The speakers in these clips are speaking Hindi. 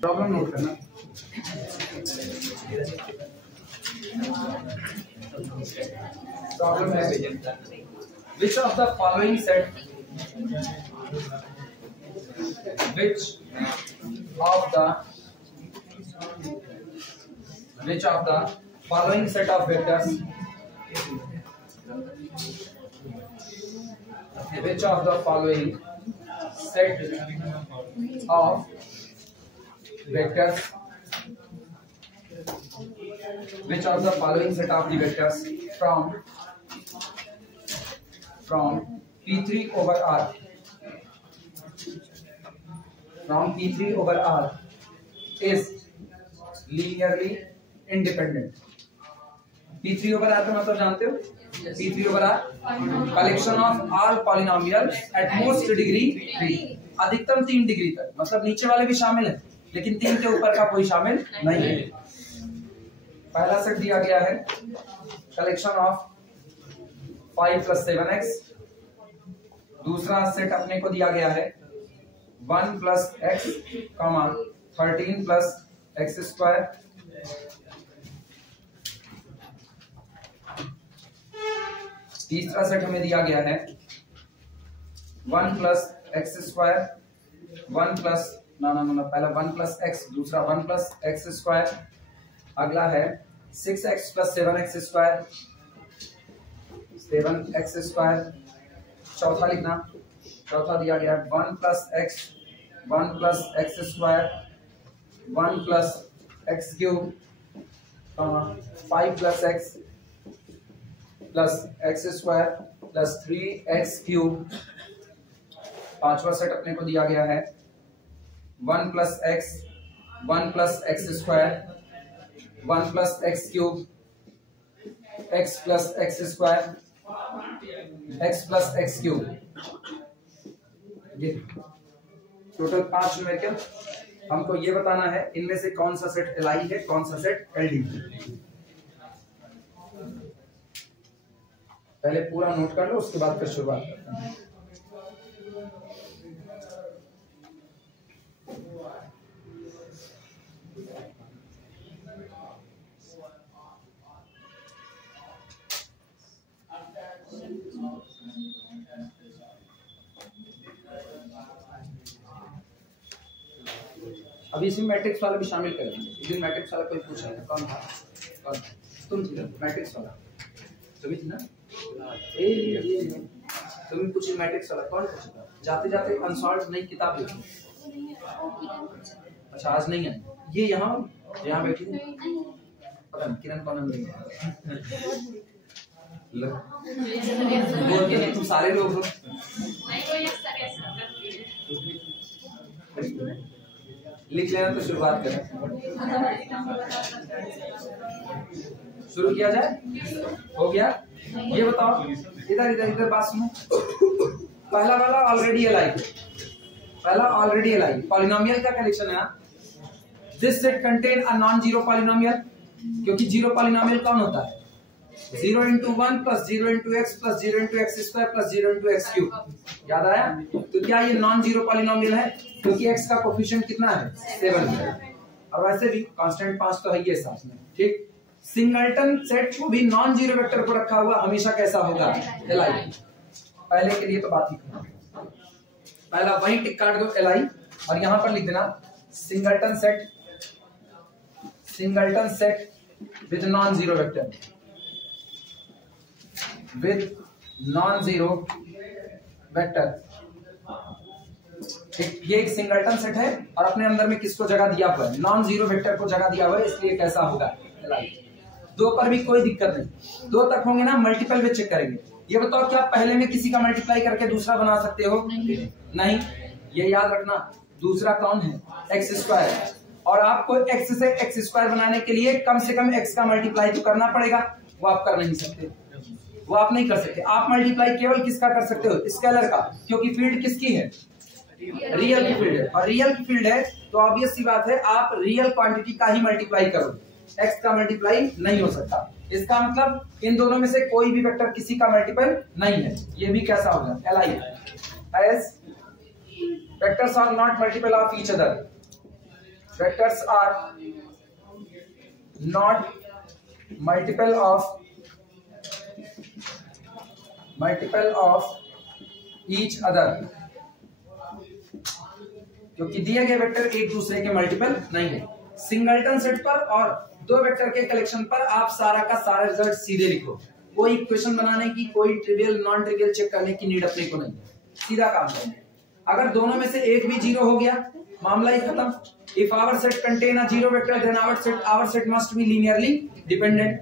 प्रॉब्लम नोट करना। प्रॉब्लम है which of the following set which of the following set of vectors which of the following set of vectors which of the following set of the vectors from P3 over R is linearly independent। P3 over R का मतलब जानते हो? P3 over R collection of all polynomials at most degree 3, अधिकतम 3 डिग्री तक, मतलब नीचे वाले भी शामिल हैं लेकिन 3 के ऊपर का कोई शामिल नहीं है। पहला सेट दिया गया है कलेक्शन ऑफ 5 + 7x, दूसरा सेट अपने को दिया गया है 1 + x, 13 + x², तीसरा सेट हमें दिया गया है 1 + x², पहला 1 + x, दूसरा 1 + x², अगला है 6x + 7x², 7x², चौथा लिखना, चौथा दिया गया है 1 + x, 1 + x², 1 + x³, 5 + x + x² + 3x³, पांचवा सेट अपने को दिया गया है 1 + x, 1 + x², 1 + x³, x + x², x + x³, ये टोटल 5 न्यूमेरिकल। हमको ये बताना है इनमें से कौन सा सेट एलआई है, कौन सा सेट एलडी है। पहले पूरा नोट कर लो, उसके बाद फिर शुरुआत करते हैं। अभी इसमें मैट्रिक्स वाला भी शामिल करेंगे। मैट्रिक्स वाला कोई पूछा है? कौन था? कौन? तुम थी ना मैट्रिक्स वाला? तुम्ही थी ना? तुम्हें कुछ मैट्रिक्स वाला कौन पूछा? जाते जाते अनसॉल्व नई किताब लिखी। अच्छा आज नहीं है ये, यहाँ बैठी है, पता नहीं किरण कौन नहीं है। तुम सारे लोग हो। लिख लेना तो शुरुआत करें। शुरू किया जाए? हो गया? ये बताओ, इधर बात सुनो। पहला वाला ऑलरेडी एलआई, पॉलिनोमियल का कलेक्शन है ना। This set contain a non zero polynomial, क्योंकि जीरो पॉलिनोमियल कौन होता है? 0 × 1 + 0 × x + 0 × x² + 0 × x³। याद आया? तो क्या ये नॉन जीरो पॉलिनोमियल है? क्योंकि x का कोफिशिएंट कितना है? 7 है, और वैसे भी कांस्टेंट 5 तो है ये साथ में। ठीक, सिंगलटन सेट को भी नॉन जीरो वेक्टर को रखा हुआ हमेशा कैसा होगा? एलआई। पहले के लिए तो बात ही करो, पहला वही टिक काट दो एलआई, और यहां पर लिख देना singleton set with non zero vector, with non zero vector. ये एक सिंगलटन सेट है और अपने अंदर में किसको जगह दिया हुआ है? नॉन जीरो वेक्टर को जगह दिया हुआ है, इसलिए कैसा होगा? एलआई। 2 पर भी कोई दिक्कत नहीं, 2 तक होंगे ना, मल्टीपल में चेक करेंगे। ये बताओ क्या पहले में किसी का मल्टीप्लाई करके दूसरा बना सकते हो? नहीं। ये याद रखना, दूसरा कौन है? x², और आपको x से x² बनाने के लिए कम से कम x का मल्टीप्लाई तो करना पड़ेगा, वो आप कर नहीं सकते, वो आप नहीं कर सकते। आप मल्टीप्लाई केवल किसका कर सकते हो? स्केलर का, क्योंकि फील्ड किसकी है? रियल की फील्ड है, और रियल की फील्ड है तो ऑब्वियस सी बात है आप रियल क्वांटिटी का ही मल्टीप्लाई करो, एक्स का मल्टीप्लाई नहीं हो सकता। इसका मतलब इन दोनों में से कोई भी वेक्टर किसी का मल्टीपल नहीं है। ये भी कैसा होगा? LI. as vectors are not multiple of each other. Vectors are not multiple of each other, क्योंकि दिए गए वेक्टर एक दूसरे के मल्टीपल नहीं है। सिंगलटन सेट पर और दो वेक्टर के कलेक्शन पर आप सारा का सारा रिजल्ट सीधे लिखो, कोई इक्वेशन बनाने की, कोई ट्रिवियल नॉन ट्रिवियल चेक करने की नीड अपने को नहीं, सीधा काम करेंगे। अगर दोनों में से एक भी जीरो हो गया, मामला ही खत्म। If our set contain a zero vector then our set must be linearly dependent.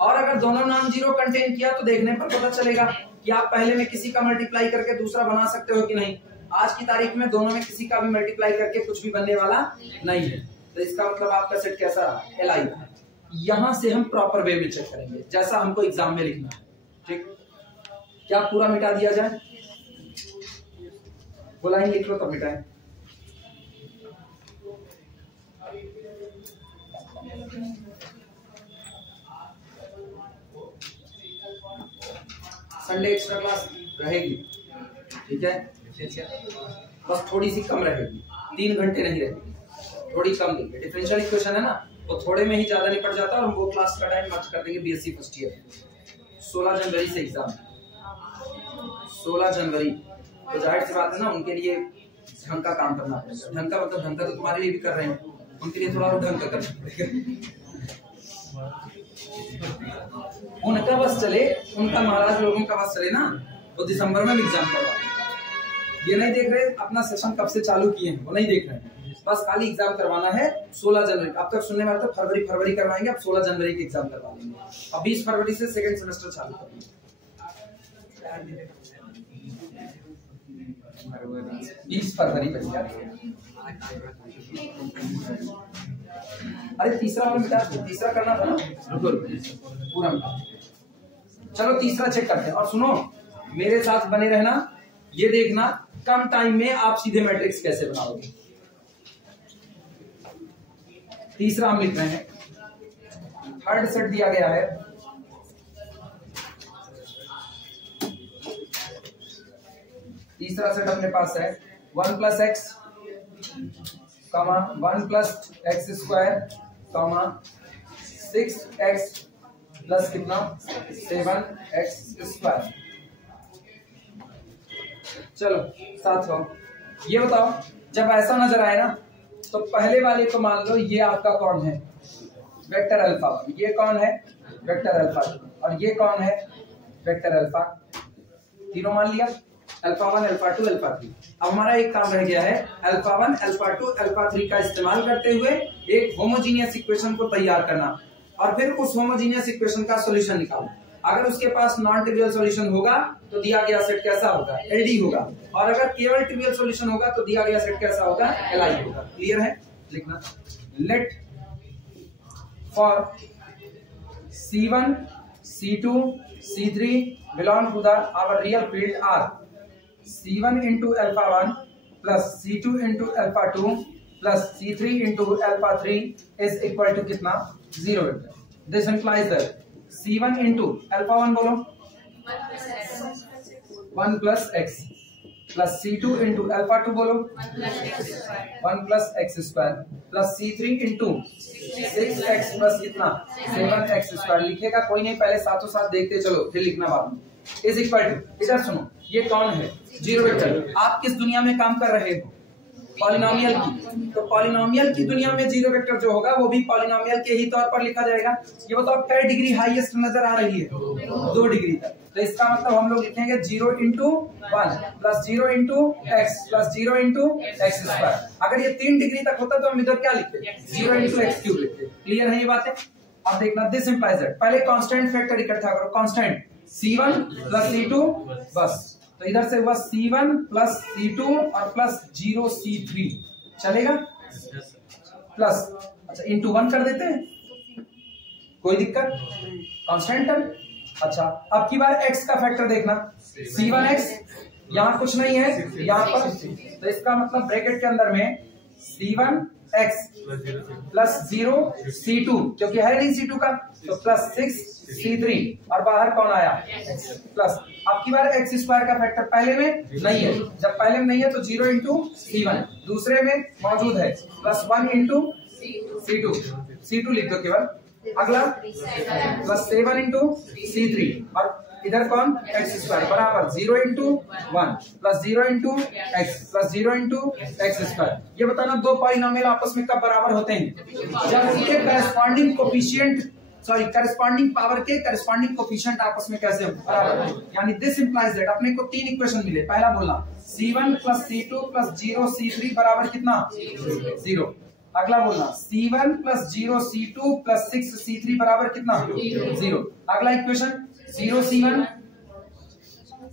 और अगर दोनों नॉन जीरो कंटेन किया तो देखने पर पता चलेगा कि आप पहले में किसी का मल्टीप्लाई करके दूसरा बना सकते हो कि नहीं। आज की तारीख में दोनों में किसी का भी मल्टीप्लाई करके कुछ भी बनने वाला नहीं है, तो इसका मतलब आपका सेट कैसा रहा, LI। यहां से हम प्रॉपर वे में चेक करेंगे जैसा हमको एग्जाम में लिखना है। ठीक, क्या पूरा मिटा दिया जाए? वो लाइन लिख लो तब मिटाएं। संडे एक्स्ट्रा क्लास रहेगी, ठीक है, बस थोड़ी सी कम रहेगी, 3 घंटे नहीं रहेगी, थोड़ी कम देंगे। डिफरेंशियल इक्वेशन है ना, तो थोड़े में ही ज्यादा निपट जाता है और हम वो क्लास का टाइम मर्ज कर देंगे बीएससी फर्स्ट ईयर। 16 जनवरी से एग्जाम, 16 जनवरी, तो जाहिर सी बात है ना, उनके लिए ढंग का काम करना पड़ेगा। ढंग का मतलब ढंग का तो तुम्हारे लिए भी कर रहे हैं, उनके लिए थोड़ा और ढंग का करना पड़ेगा। उनका बस चले, उनका महाराज लोगों का बस चले ना, तो दिसंबर में एग्जाम करवा। ये नहीं देख रहे अपना सेशन कब से चालू किए हैं, वो नहीं देख रहे हैं, बस खाली एग्जाम करवाना है 16 जनवरी। अब तक सुनने में आता फरवरी करवाएंगे, अब 16 जनवरी के एग्जाम करवा लेंगे। अब 20 फरवरी से सेकंड सेमेस्टर चालू करेंगे। 20 फरवरी भैया, अरे तीसरा वाला मिटा, तीसरा करना था ना, पूरा मिटा। चलो तीसरा चेक करते हैं, और सुनो मेरे साथ बने रहना, ये देखना कम टाइम में आप सीधे मैट्रिक्स कैसे बनाओगे। तीसरा हम लिख रहे हैं, थर्ड सेट दिया गया है, तीसरा सेट अपने पास है 1 + x, 1 + x square, 6x plus कितना 7x स्क्वायर। चलो साथ हो, ये बताओ जब ऐसा नजर आए ना, तो पहले वाले को मान लो ये आपका कौन है, वेक्टर अल्फा। ये कौन है, वेक्टर अल्फा। और ये कौन है, वेक्टर अल्फा। तीनों मान लिया, अल्फा 1, अल्फा 2, अल्फा 3। अब हमारा एक काम रह गया है, अल्फा 1, अल्फा 2, अल्फा 3 का इस्तेमाल करते हुए एक होमोजीनियस इक्वेशन को तैयार करना, और फिर उस होमोजीनियस इक्वेशन का सॉल्यूशन निकालना। अगर उसके पास नॉन ट्रिवियल सॉल्यूशन होगा तो दिया गया सेट कैसा होगा, LD होगा, और अगर केवल ट्रिवियल सॉल्यूशन होगा तो दिया गया सेट कैसा होगा, LI होगा। क्लियर है? लिखना, let for C1, C2, C3 belong to the our real field are C1 into alpha 1 plus C2 into alpha 2 plus C3 into alpha 3 is equal to कितना, 0 vector. This implies that C1 into alpha 1 बोलो 1 plus x plus C2 into alpha 2 बोलो 1 plus x square plus C3 into 6x plus कितना 7x square। लिखेगा कोई नहीं, पहले साथों साथ देखते चलो फिर लिखना बाद में। इज इक्वल टू, इधर सुनो, ये कौन है, 0 वेक्टर। आप किस दुनिया में काम कर रहे हो, पॉलिनोमियल की। तो पॉलिनोमियल की दुनिया में 0 वेक्टर जो होगा वो भी पॉलिनोमियल के ही तौर पर लिखा जाएगा। ये बताओ कै डिग्री हाईएस्ट नजर आ रही है, 2 डिग्री तक। तो इसका मतलब हम लोग लिखेंगे 0 into 1 plus 0 into x plus 0 into x square. अगर ये 3 डिग्री तक होता तो हम इधर क्या लिखते, 0 into x क्यूब लिखते। क्लियर है ये बातें? अब देखना, दिस इंप्लाइज दैट, पहले कांस्टेंट फैक्टर इकट्ठा करो, कांस्टेंट C1 plus C2, बस। तो इधर से हुआ C1 plus C2 और प्लस 0 C3 चलेगा, प्लस अच्छा इंटू 1 कर देते हैं, कोई दिक्कत, कांस्टेंट टर्म। अच्छा अब की बार x का फैक्टर देखना, C1x, यहाँ कुछ नहीं है यहाँ पर, तो इसका मतलब ब्रैकेट के अंदर में C1x प्लस 0 C2, क्योंकि है नहीं C2 का, तो प्लस 6 C3 और बाहर कौन आया प्लस। अब की बार एक्स स्क्वायर का फैक्टर पहले में नहीं है, जब पहले में नहीं है तो 0 इंटू C1, दूसरे में मौजूद है प्लस 1 इंटू C2 लिख दो केवल। अगला प्लस 7 इंटू C3 और इधर कौन एक्स स्क्वायर बराबर 0 into 1 plus 0 into x plus 0 into x square. ये बताना दो पॉलिनोमियल आपस में कब बराबर होते हैं, जब उनके करस्पॉन्डिंग कोफिशिएंट करस्पॉन्डिंग पावर के करस्पॉन्डिंग कोफिशिएंट आपस में कैसे बराबर। यानी दिस इंप्लाइज दैट अपने को तीन इक्वेशन मिले। पहला बोलना C1 plus C2 plus 0 C3 बराबर कितना 0। अगला बोलना C1 plus 0 C2 plus 6 C3 बराबर कितना 0। अगला इक्वेशन 0 C1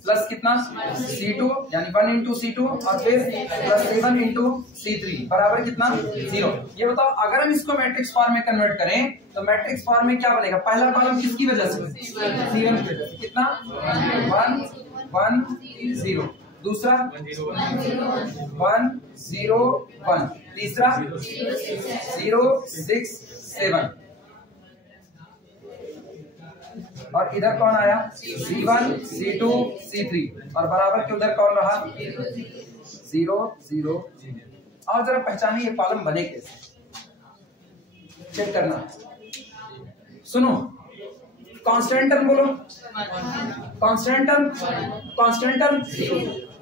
प्लस कितना C2 यानी 1 इंटू C2 और फिर प्लस 7 इंटू C3 बराबर कितना 0। ये बताओ अगर हम इसको मैट्रिक्स फॉर्म में कन्वर्ट करें तो मैट्रिक्स फॉर्म में क्या बनेगा, पहला कॉलम किसकी वजह से C1 की वजह से कितना 1 1 0, दूसरा 1 0 1, तीसरा 0 6 7 और इधर कौन आया C1 C2 C3 और बराबर के उधर कौन रहा 0 0 0। और जरा पहचानिए ये कॉलम बने कैसे, चेक करना। सुनो कांस्टेंट टर्म बोलो, कांस्टेंट टर्म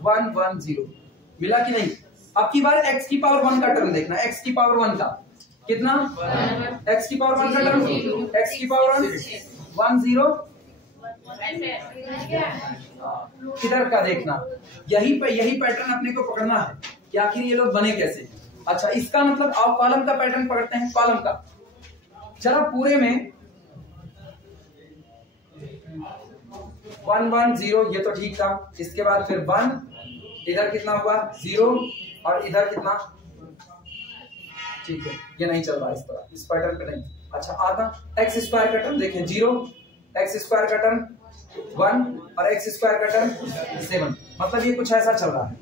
1 1 0 मिला कि नहीं। अब की बार x की पावर 1 का टर्म देखना, x की पावर 1 का कितना x की पावर 1 का टर्म x की पावर 1 0 इधर का देखना। यही पैटर्न अपने को पकड़ना है कि आखिर ये लोग बने कैसे। अच्छा इसका मतलब आप कॉलम का पैटर्न पकड़ते हैं, कॉलम का जरा पूरे में 1 1 0 ये तो ठीक था। इसके बाद फिर 1 इधर कितना हुआ 0 और इधर कितना, ठीक है ये नहीं चल रहा इस तरह, इस पैटर्न पे नहीं। अच्छा आता एक्स स्क्वायर का टर्म देखें 0, एक्स स्क्वायर का टर्म 1 और एक्स स्क्वायर का टर्म 7, मतलब ये कुछ ऐसा चल रहा है।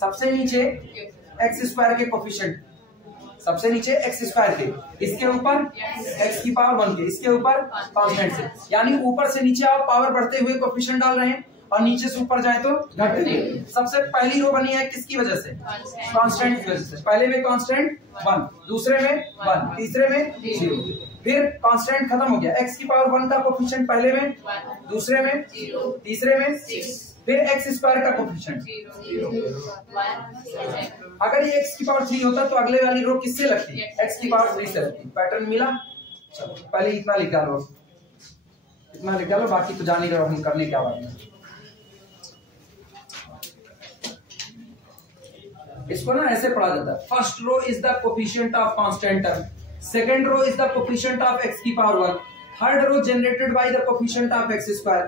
सबसे नीचे एक्स स्क्वायर के कोफिशिएंट, सबसे नीचे एक्स स्क्वायर के, इसके ऊपर एक्स की पावर 1 के, इसके ऊपर कांस्टेंट से, यानी ऊपर से नीचे आप पावर बढ़ते हुए कोफिशिएंट डाल रहे हैं और नीचे से ऊपर जाए तो घटते। सबसे पहली रो बनी है किसकी वजह से, कांस्टेंट की वजह से। पहले में कांस्टेंट 1, दूसरे में 1, तीसरे में 0, फिर कांस्टेंट खत्म हो गया। एक्स की पावर 1 का कोफिशिएंट पहले में, दूसरे में, तीसरे में, फिर एक्स स्क्वायर का कोफिशिएंट 0। अगर ये एक्स की पावर 3 होता तो अगले वाली रो किससे लगती, एक्स की पावर 3 से लगती। पैटर्न मिला। चलो पहले इतना लिख डालो, इतना लिख डालो, बाकी तो जान ही रहो हम करने क्या बात है। इसको ना ऐसे पढ़ा जाता है, first row is the coefficient of constant term, second row is the coefficient of x की power 1, third row generated by the coefficient of x square,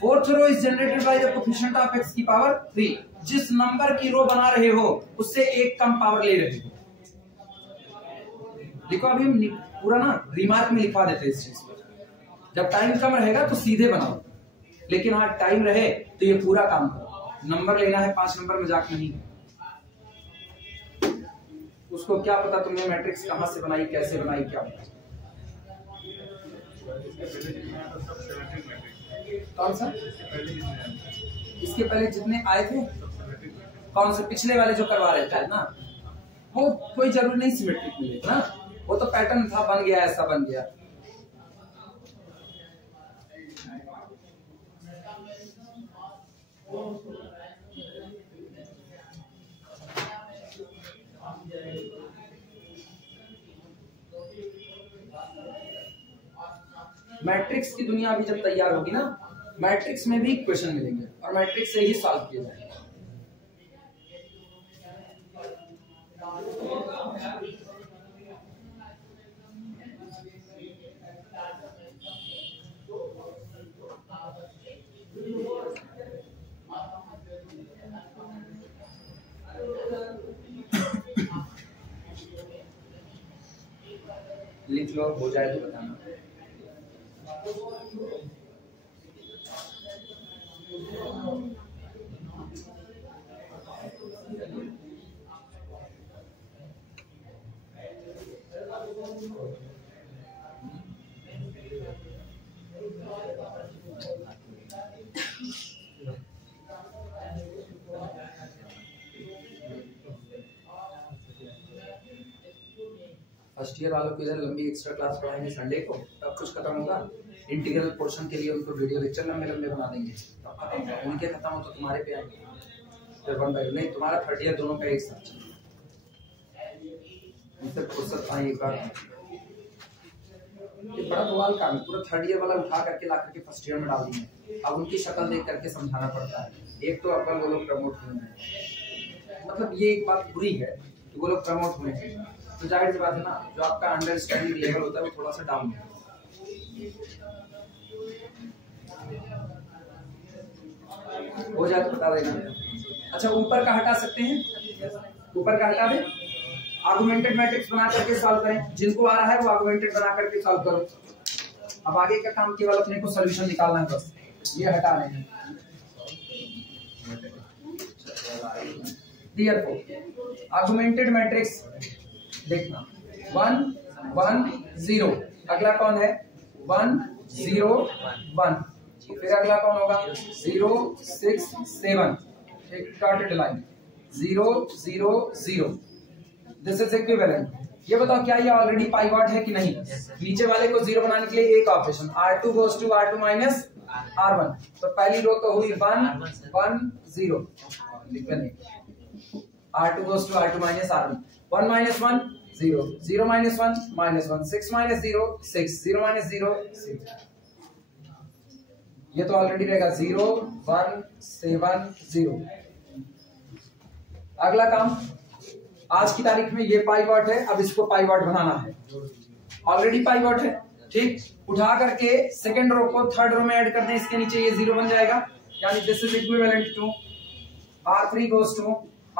fourth row is generated by the coefficient of x की पावर 3। जिस नंबर की रो बना रहे हो उससे एक कम पावर ले रहे हो। देखो अभी हम पूरा ना रिमार्क में लिखवा देते हैं इस चीज को, जब टाइम कम रहेगा तो सीधे बनाओ, लेकिन हाँ टाइम रहे तो ये पूरा काम करो। नंबर लेना है 5 नंबर मजाक नहीं। उसको क्या पता तुमने मैट्रिक्स कहां से बनाई, कैसे बनाई, क्या पता। कौन सा इसके पहले जितने आए थे, कौन से पिछले वाले जो करवा रहे थे ना, वो कोई जरूरी नहीं सिमेट्रिक मिले ना, वो तो पैटर्न था, बन गया ऐसा बन गया। मैट्रिक्स की दुनिया अभी जब तैयार होगी ना, मैट्रिक्स में भी क्वेश्चन मिलेंगे और मैट्रिक्स से ही सॉल्व किए जाएंगे। लिख लो, हो जाए तो बताना। फर्स्ट ईयर वालों को इधर लंबी एक्स्ट्रा क्लास पढ़ाएंगे संडे को, तब कुछ खत्म होगा। इंटीग्रल पोर्शन के लिए उनको वीडियो लेक्चर लंबे लंबे बना देंगे, तब खत्म होगा। उनके खत्म हो तो तुम्हारे पे आएंगे, फिर 1 बाई नहीं, तुम्हारा थर्ड ईयर दोनों का एक साथ चलेगा। फुर्सत आई एक बार, ये बड़ा बवाल काम है। पूरा थर्ड ईयर वाला उठा करके ला करके फर्स्ट ईयर में डाल दिए। अब उनकी शक्ल देख करके समझाना पड़ता है। एक तो अव्वल वो लोग प्रमोट हुए हैं, मतलब ये एक बात बुरी है कि वो लोग प्रमोट हुए हैं, तो जाहिर सी बात है ना, जो आपका अंडरस्टैंडिंग लेवल होता है वो थोड़ा सा डाउन है। हो जाए तो बता देना। अच्छा, ऊपर का हटा सकते हैं, ऊपर का हटा दें, आर्गुमेंटेड मैट्रिक्स बना करके सॉल्व करें। जिनको आ रहा है वो आर्गुमेंटेड बना करके सॉल्व करो। अब आगे का काम केवल अपने को सॉल्यूशन निकालना है बस। ये हटा रहे हैं। आर्गुमेंटेड मैट्रिक्स देखना 1 1 0, अगला कौन है 1 0 1, फिर अगला कौन होगा 0 6 7, एक dotted line 0 0 0। This is equivalent. ये बताओ क्या ये ऑलरेडी पाइवॉट है कि नहीं? नीचे वाले को 0 बनाने के लिए एक operation, R2 goes to R2 minus R1। तो पहली रो तो हुई 1 1 0, लिखना नहीं, R2 goes to R2 minus R1, 1 minus 1 0, 0 minus 1 minus 1, 6 minus 0 6, 0 minus 0 6। ये तो ऑलरेडी रहेगा 0 1 7 0। अगला काम, आज की तारीख में ये पाइवॉट है, अब इसको पाइवॉट बनाना है। ऑलरेडी पाइवॉट है, ठीक। उठा करके सेकंड रो को थर्ड रो में ऐड कर दें, इसके नीचे ये 0 बन जाएगा, यानी this is equivalent to R3 goes to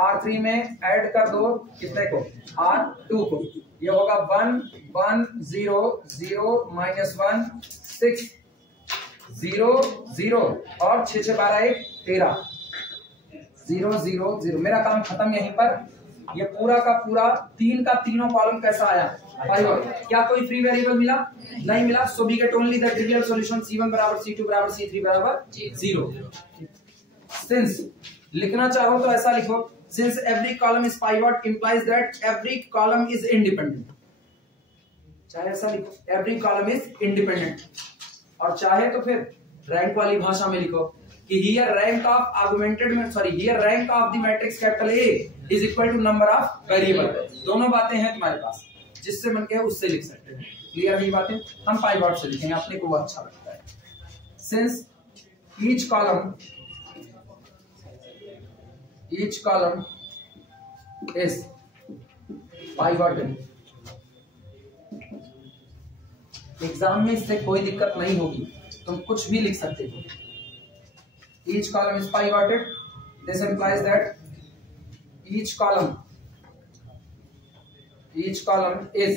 R3 में ऐड कर दो कितने को, R2 को। ये होगा 1 1 0 0 minus 1 6 0 0 और 6 6 12 1 13 0 0 0। मेरा काम खत्म यहीं पर। ये पूरा का पूरा तीन का तीनों कॉलम कैसा आया, पाइवॉट। क्या कोई फ्री वेरिएबल मिला? नहीं मिला। So we get only the trivial solution C1 बराबर C2 बराबर C3 बराबर 0। सिंस लिखना चाहो तो ऐसा लिखो, since every column is pivot implies that every column is independent. चाहे ऐसा लिखो, एवरी कॉलम इज इंडिपेंडेंट, और चाहे तो फिर रैंक वाली भाषा में लिखो कि here rank of augmented here rank of the matrix capital A is equal to number of variable। दोनों बातें हैं तुम्हारे पास, जिससे मन के उससे लिख सकते हैं। क्लियर है ये बातें? हम पाइवॉट से लिखेंगे, अपने को वो अच्छा लगता है। Since each column is pivotal, exam में इससे कोई दिक्कत नहीं होगी, तुम कुछ भी लिख सकते हो। Each column is pivoted. This implies that each column is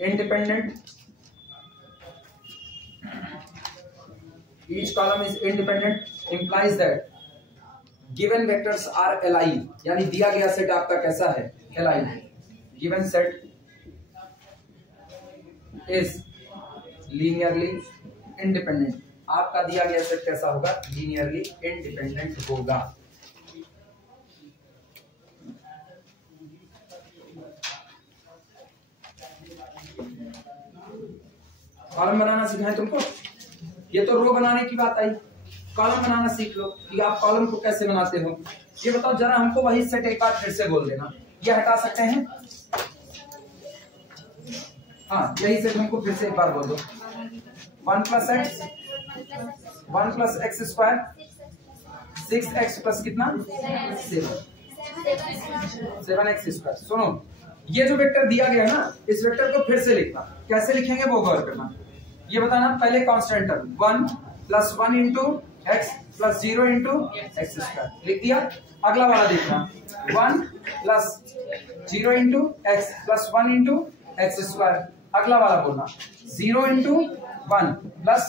independent. Each column is independent implies that given vectors are aligned, यानी दिया गया सेट आपका कैसा है, aligned। Given set is linearly independent। आपका दिया गया सेट कैसा होगा, लीनियरली इंडिपेंडेंट होगा। कॉलम बनाना सीखना है तुमको। ये तो रो बनाने की बात आई, कॉलम बनाना सीख लो कि आप कॉलम को कैसे बनाते हो। ये बताओ जरा हमको, वही सेट एक बार फिर से बोल देना। ये हटा सकते हैं, हाँ यही सेट हमको फिर से एक बार बोल दो। 1 plus x square 6x plus कितना 7x स्क्वायर। सुनो, ये जो वेक्टर दिया गया ना, इस वेक्टर को फिर से लिखना, कैसे लिखेंगे वो गौर करना। ये बताना, पहले constant term 1 plus 1 into x plus 0 into x square लिख दिया। अगला वाला देखना, 1 plus 0 into x plus 1 into x square. अगला वाला बोलना 0 इंटू 1 प्लस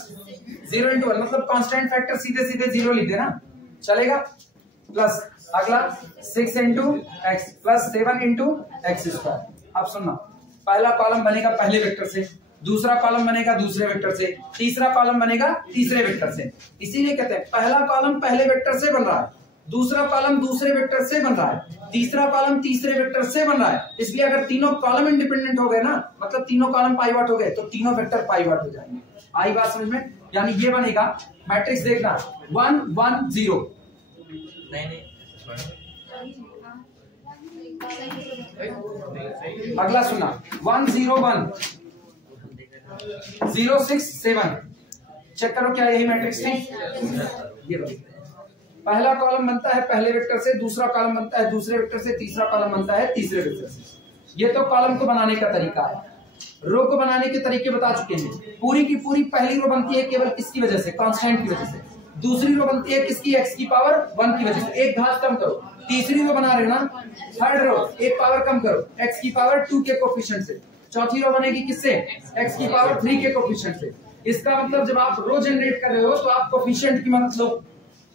0 इंटू 1, मतलब कांस्टेंट फैक्टर सीधे सीधे 0 लिख देना, चलेगा। प्लस अगला 6 into x plus 7 into x square. अब सुनना, पहला कॉलम बनेगा पहले वेक्टर से, दूसरा कॉलम बनेगा दूसरे वेक्टर से, तीसरा कॉलम बनेगा तीसरे वेक्टर से। इसीलिए कहते हैं पहला कॉलम पहले वेक्टर से बन रहा है, दूसरा कॉलम दूसरे वेक्टर से बन रहा है। तीसरा कॉलम तीसरे वेक्टर से बन रहा है, इसलिए अगर तीनों कॉलम इंडिपेंडेंट हो गए ना, मतलब तीनों कॉलम पाइवट हो गए, तो तीनों वेक्टर पाइवट हो जाएंगे। आई बात समझ में? यानी ये बनेगा मैट्रिक्स, देखना 1 1 0। अगला सुना 1 0 1 0 6 7। चेक करो क्या यही मैट्रिक्स है? ये पहला कॉलम बनता है पहले वेक्टर से, दूसरा कॉलम बनता है दूसरे वेक्टर से, तीसरा कॉलम बनता है तीसरे वेक्टर से। ये तो कॉलम को बनाने का तरीका है। रो को बनाने के तरीके बता चुके हैं। पूरी की पूरी पहली रो बनती है केवल किसकी वजह से? कांस्टेंट की वजह से। दूसरी रो बनती है किसकी? x की पावर 1 की वजह से। एक घात कम करो। तीसरी रो बना रहे ना, थर्ड रो एक पावर कम करो, x की पावर 2 के कोफिशिएंट से। चौथी रो बनेगी किससे? x की पावर 3 के कोफिशिएंट से। इसका मतलब जब आप रो जनरेट कर रहे हो तो आप कोफिशिएंट की मदद लो,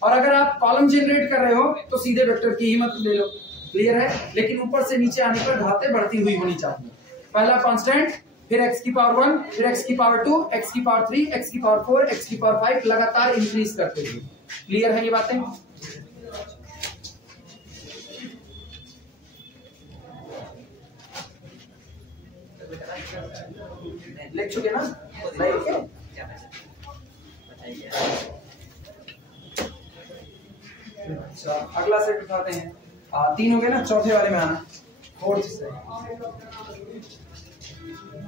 और अगर आप कॉलम जनरेट कर रहे हो तो सीधे वेक्टर की ही मदद ले लो। क्लियर है? लेकिन ऊपर से नीचे आने पर घातें बढ़ती हुई होनी चाहिए। पहला कांस्टेंट, फिर x की पावर 1, फिर x की पावर 2, x की पावर 3, x की पावर 4, x की पावर 5, लगातार इंक्रीज करते हुए। क्लियर है ये बातें? लिख चुके ना? अच्छा, अगला सेट उठाते हैं। 3 हो गए ना, चौथे वाले में आना, फोर्थ से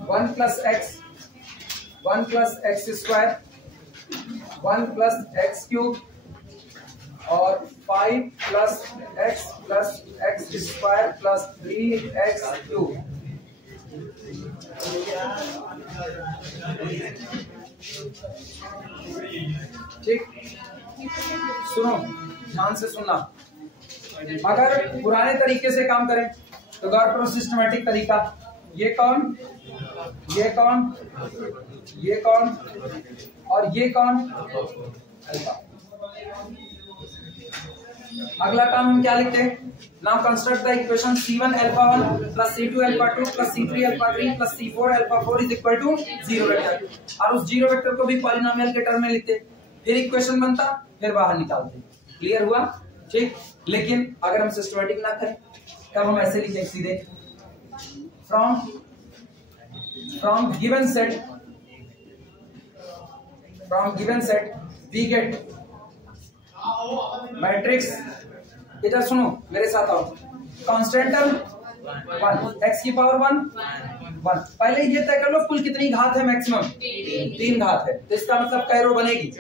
1 plus x square, 1 plus x cube और 5 plus x square plus 3x cube. ठीक, सुनो ध्यान से सुनना। अगर पुराने तरीके से काम करें तो गौर करो, सिस्टमैटिक तरीका। ये कौन, ये कौन, ये कौन और ये कौन? अल्फा। अगला काम हम क्या लिखते हैं? Now construct the equation C1 alpha 1 plus C2 alpha 2 plus C3 alpha 3 plus C4 alpha 4 is equal to 0 vector. और उस 0 वेक्टर को भी पॉलिनोमियल के टर्म में लिखते, फिर इक्वेशन बनता, फिर बाहर निकालते। क्लियर हुआ? ठीक। लेकिन अगर हम सिस्टमैटिक ना करें तब हम ऐसे लिखें सीधे, from given set we get matrix. इधर सुनो, मेरे साथ आओ। कांस्टेंट टर्म 1, x की पावर 1। पहले ये तय कर लो कुल कितनी घात है मैक्सिमम? 3 घात है। तो इसका मतलब कै रो बनेगी?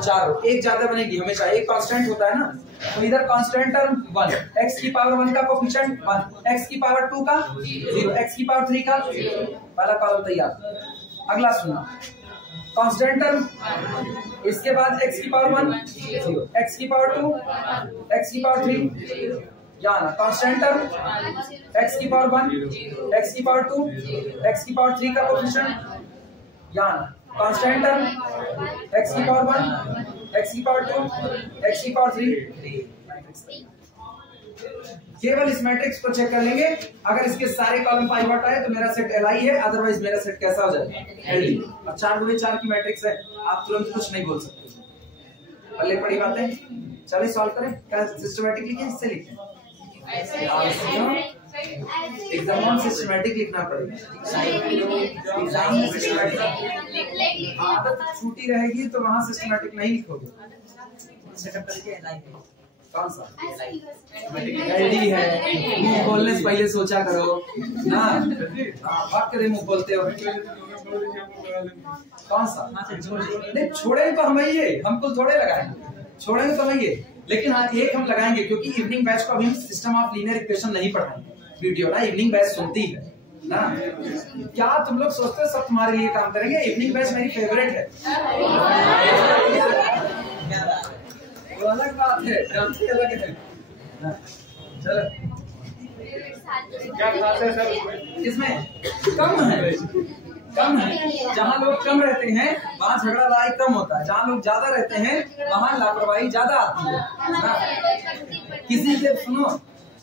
4 रो। एक ज्यादा बनेगी हमेशा, एक कांस्टेंट होता है ना। तो इधर कांस्टेंट टर्म 1, x की पावर 1 का कोफिशिएंट 1, x की पावर 2 का 0, x की पावर 3 का 0। पहला कॉलम तैयार। अगला सुना, कांस्टेंट टर्म, इसके बाद x की पावर 1 0, x की पावर 2, x की पावर 3, यहाँ कांस्टेंट टर्म x की पावर 1, x की पावर 2, x की पावर 3 का कोफिशिएंट, यहाँ कांस्टेंट टर्म x की पावर 1, x की पावर 2, x की पावर 3। केवल इस मैट्रिक्स को चेक कर लेंगे। अगर इसके सारे कॉलम पाइवट आए तो मेरा सेट Li है, अदरवाइज मेरा सेट कैसा हो जाएगा? Ld। और 4x4 की मैट्रिक्स है, आप तुरंत कुछ नहीं बोल सकते। पहले पड़ी बातें, चलिए सॉल्व करें। क्या सिस्टमैटिक लिखें, इससे लिखें? एग्जाम में सिस्टमैटिक लिखना पड़ेगा। एग्जाम में सिस्टमैटिक आदत छूटी रहेगी तो वहां सिस्टमैटिक नहीं लिखोगे। सेटअप करके Li है। कौन सा? Ld है। मुंह बोलने से पहले सोचा करो ना। बात करें, मुंह बोलते हो। कौन सा? नहीं, छोड़ेंगे तो हम ये, हम कुल थोड़े लगाएंगे, छोड़ेंगे तो हम ये। लेकिन आज एक हम लगाएंगे क्योंकि इवनिंग बैच को अभी हम सिस्टम ऑफ लीनियर इक्वेशन नहीं पढ़ाएंगे। वीडियो ना इवनिंग बैच सुनती है ना। क्या तुम लोग सोचते हो सब तुम्हारे लिए काम करेंगे? इवनिंग बैच मेरी फेवरेट है। वो अलग बात है, अलग है। चलो, क्या खास है सर? इसमें कम है, कम है। जहाँ लोग कम रहते हैं वहाँ झगड़ा लड़ाई कम होता है, जहाँ लोग ज्यादा रहते हैं वहाँ लापरवाही ज्यादा आती है। किसी से सुनो,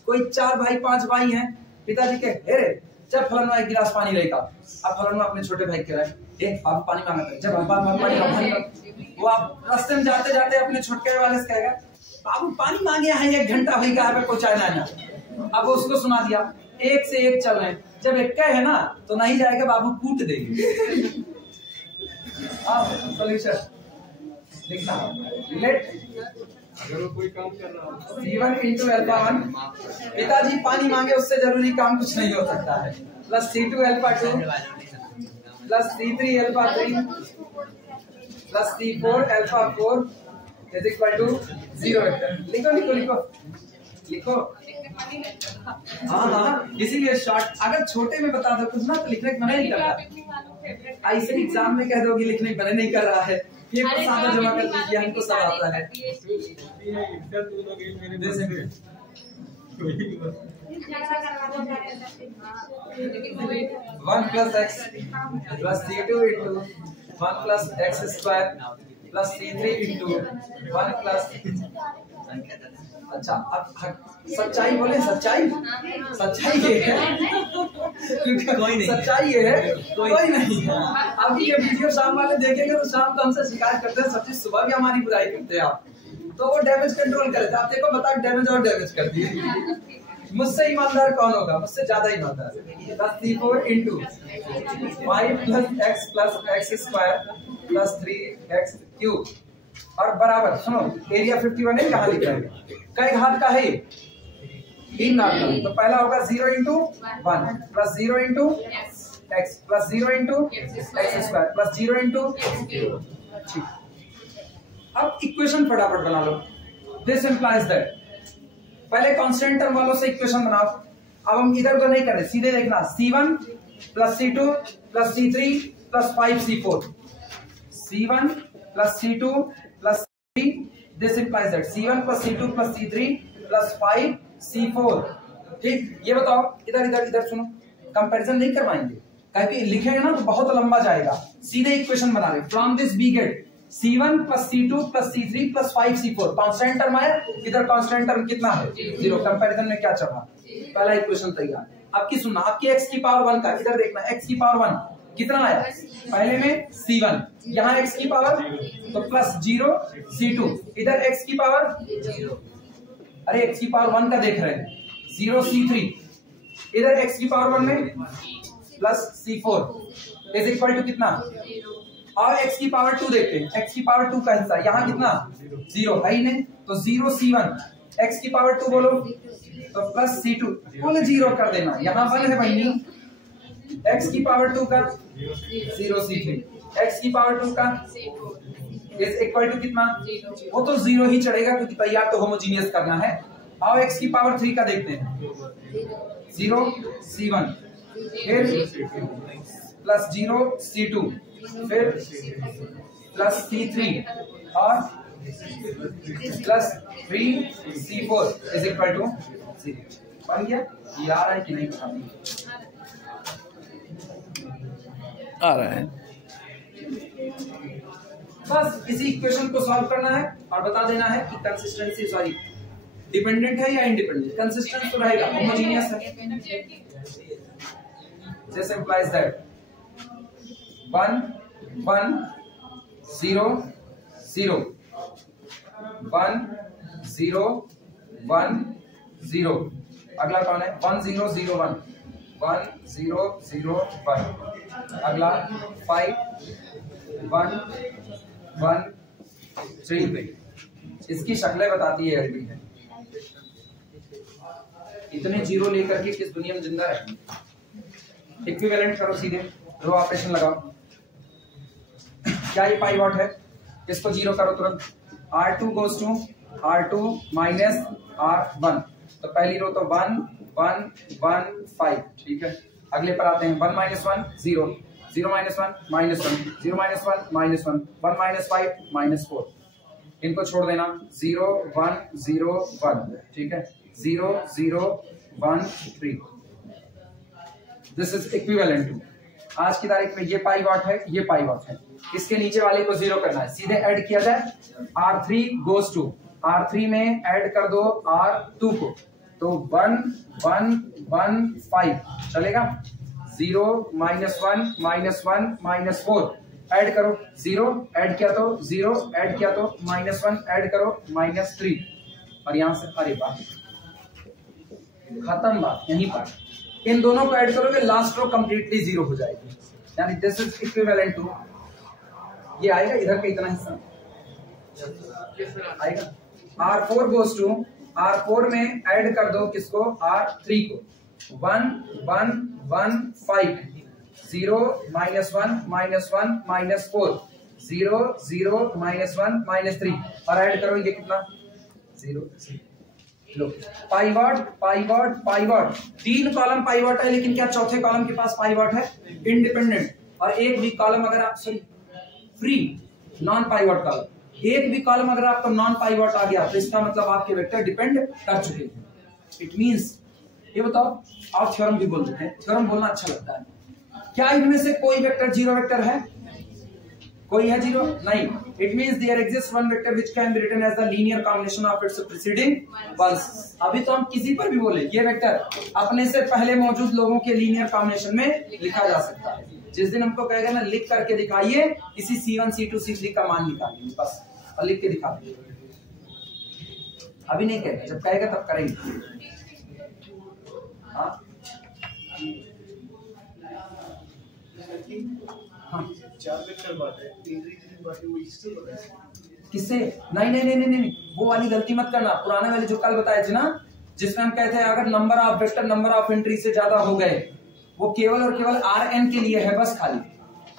कोई 4 भाई 5 भाई हैं, पिताजी के अरे जब फलाना एक गिलास पानी लेगा, अब फलाना अपने छोटे भाई कह रहा है आप पानी मांगा था, जब पानी वो आप रास्ते में जाते जाते अपने छोटे वाले से कहेगा बाबू पानी मांगे हैं, 1 घंटा भाई कहा पे पहुंचाना है। अब उसको सुना दिया, एक से एक चल रहे हैं, जब एक का है ना तो नहीं जाएगा बाबू, कूट देंगे। सोल्यूशन लिखना, लेट अगर वो कोई काम कर रहा हो C1 इंटू अल्फा 1, पिताजी पानी मांगे उससे जरूरी काम कुछ नहीं हो सकता है, plus C2 alpha 2 plus C3 alpha 3 plus C4 alpha 4 is equal to 0 vector. लिखो लिखो लिखो लिखो। हाँ हाँ, इसीलिए शॉर्ट, अगर छोटे में बता दो कुछ ना तो लिखने का मन नहीं करता, ऐसे एग्जाम में कह दोगे लिखने का मन नहीं कर रहा है, ये सादा जमा कर दीजिए, हमको सब आता है। One plus x plus C2 into 1 plus x square plus C3 into 1 plus. अच्छा, अब सच्चाई बोले, सच्चाई सच्चाई ये है, कोई नहीं, सच्चाई ये है कोई नहीं है। अभी ये वीडियो शाम वाले देखेंगे तो शाम को हमसे शिकायत करते हैं, सच्ची सुबह भी हमारी बुराई करते हैं आप, तो वो डैमेज कंट्रोल करते हैं। आप देखो, बताओ डैमेज और डैमेज कर दिए। मुझसे ईमानदार कौन होगा, मुझसे ज्यादा ईमानदार। Plus C4 into 5 plus x plus x square plus 3x cube और बराबर, सुनो एरिया 51 है, कहाँ लिख रहे हैं, कई घात का है, 3 घात का। तो पहला होगा 0 into 1 plus 0 into x plus 0 into x square plus 0 into. ठीक, अब इक्वेशन फटाफट बना लो। दिस इंप्लाइज दैट, पहले कांस्टेंट टर्म वालों से इक्वेशन बनाओ। अब हम इधर उधर नहीं कर रहे, सीधे देखना, C1 plus C2 plus C3 plus 5C4, C1 plus C2 plus C3, this implies that C1 plus C2 plus C3 plus 5C4। ठीक, ये बताओ, इधर इधर इधर सुनो, कंपैरिजन नहीं करवाएंगे, क्योंकि लिखेंगे ना तो बहुत लंबा जाएगा, सीधे इक्वेशन बना रहे। From this we get C1 plus C2 plus C3 plus 5C4, constant term आया, इधर कांस्टेंट टर्म कितना है, 0, कंपैरिजन में क्या चल रहा, पहला इक्वेशन तैयार। अब की सुनना, आपकी x की पावर 1 का, इधर देखना, x की पावर 1 कितना आया, पहले में C1, यहाँ x की पावर तो प्लस 0 C2, इधर x की पावर 0, अरे x की पावर 1 का देख रहे हैं, 0 C3, इधर x की पावर 1 में plus C4 is equal to कितना, और x की पावर 2 देखते हैं, x की पावर 2 का हिस्सा यहाँ कितना, 0 है ही नहीं, तो 0 C1, x की पावर 2 बोलो तो प्लस C2, बोले 0 कर देना, यहाँ 1 है बहनी, x की पावर 2 का 0 C3, x की पावर 2 का इज इक्वल टू कितना, वो तो 0 ही चढ़ेगा क्योंकि तैयार तो होमोजीनियस करना है। और x की पावर 3 का देखते हैं, 0 C1 फिर प्लस 0 C2 फिर प्लस C3 और plus 3C4 is equal to 0। बन गया, ये आ रहा है कि नहीं आ रहा है। बस इसी इक्वेशन को सॉल्व करना है और बता देना है कि कंसिस्टेंसी, सॉरी डिपेंडेंट है या इंडिपेंडेंट, कंसिस्टेंट तो रहेगा, होमोजीनियस है। दिस इंप्लाइज दैट 1 1 0 0 1 0 1 0, अगला कौन है, 1 0 0 1 1 0 0 1, अगला 5 1 1 3। इसकी शक्लें बताती है एलबी है, इतने जीरो लेकर के किस दुनिया में जिंदा है। इक्विवेलेंट करो, सीधे रो ऑपरेशन लगाओ, क्या ये पाई वॉट है, इसको 0 करो तुरंत, R2 goes to R2 minus R1, तो पहली रो तो 1 1 1 5, ठीक है। अगले पर आते हैं, 1 minus 1 0 0 minus 1 minus 1 0 minus 1 minus 1 1 minus 5 minus 4, इनको छोड़ देना, 0 1 0 1, ठीक है, 0 0 1 3। दिस इज इक्विवेलेंट टू, आज की तारीख में ये पाई वॉट है, ये पाई वॉट है, इसके नीचे वाले को 0 करना है, सीधे ऐड किया जाए, R3 goes to R3 में ऐड कर दो R2 को, तो 1 1 1 5 चलेगा, 0 -1 -1 -4 ऐड करो, 0 ऐड किया तो 0 ऐड किया तो -1 ऐड करो -3, और यहां से अरे बात खत्म बात, यहीं पर इन दोनों को ऐड करोगे लास्ट रो कंप्लीटली जीरो हो जाएगी, यानी दिस इज इक्विवेलेंट टू, ये आएगा इधर का इतना हिस्सा आएगा। R4 गोज टू, R4 में ऐड कर दो किसको, R3 को, 1 1 1 5 0 -1 -1 -4 0 0 -1 -3 और ऐड करो ये कितना 0। लो pivot pivot pivot, 3 column pivot है, लेकिन क्या चौथे कॉलम के पास पाइवॉट है, इंडिपेंडेंट, और एक भी कॉलम अगर आप sorry free non pivot column, एक भी कॉलम अगर आपका नॉन पाइवॉट आ गया तो इसका मतलब आपके वेक्टर डिपेंड कर चुके हैं। इट मींस, ये बताओ आप थ्योरम भी बोल देते हैं, थ्योरम बोलना अच्छा लगता है, क्या इनमें से कोई वेक्टर जीरो वेक्टर है, कोई है जीरो नहीं। It means there exist one vector which can be written as the linear combination of its preceding ones. अभी तो हम किसी पर भी बोले ये वेक्टर अपने से पहले मौजूद लोगों के लीनियर कॉम्बिनेशन में लिखा जा सकता है। जिस दिन हमको कहेगा ना लिख करके दिखाइए किसी C1 C2 C3 का मान निकालिए बस, और लिख के दिखा दीजिए, अभी नहीं कहेगा, जब कहेगा तब करेंगे। हाँ हाँ 4 वेक्टर बात है, 3 बात है, वो इससे पता है किससे, नहीं नहीं नहीं नहीं नहीं, वो वाली गलती मत करना। पुराने वाले जो कल बताए थे ना, जिसमें हम कहते हैं अगर number of vector number of entry से ज्यादा हो गए, वो केवल और केवल Rn के लिए है, बस खाली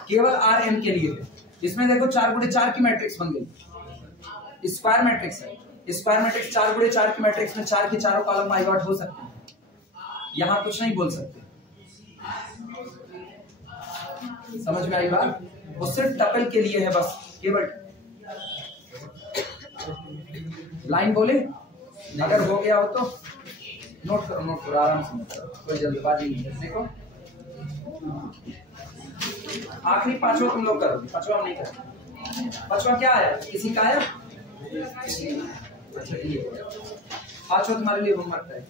केवल Rn के लिए है। इसमें देखो 4x4 की मैट्रिक्स बन गई, स्क्वायर मैट्रिक्स है, स्क्वायर मैट्रिक्स 4x4 की मैट्रिक्स में 4 के चारों कॉलम पाइवॉट हो सकते हैं, यहाँ कुछ नहीं बोल सकते। समझ में आई बात, वो सिर्फ टपल के लिए है बस, केवल लाइन बोले, अगर हो गया हो तो नोट करो आराम से, नोट करो, कोई जल्दबाजी नहीं है। देखो आखिरी पांचवा तुम लोग करोगे, पांचवा हम नहीं करेंगे। पांचवा क्या आया, किसी का आया, अच्छा ये पांचवा तुम्हारे लिए होमवर्क है।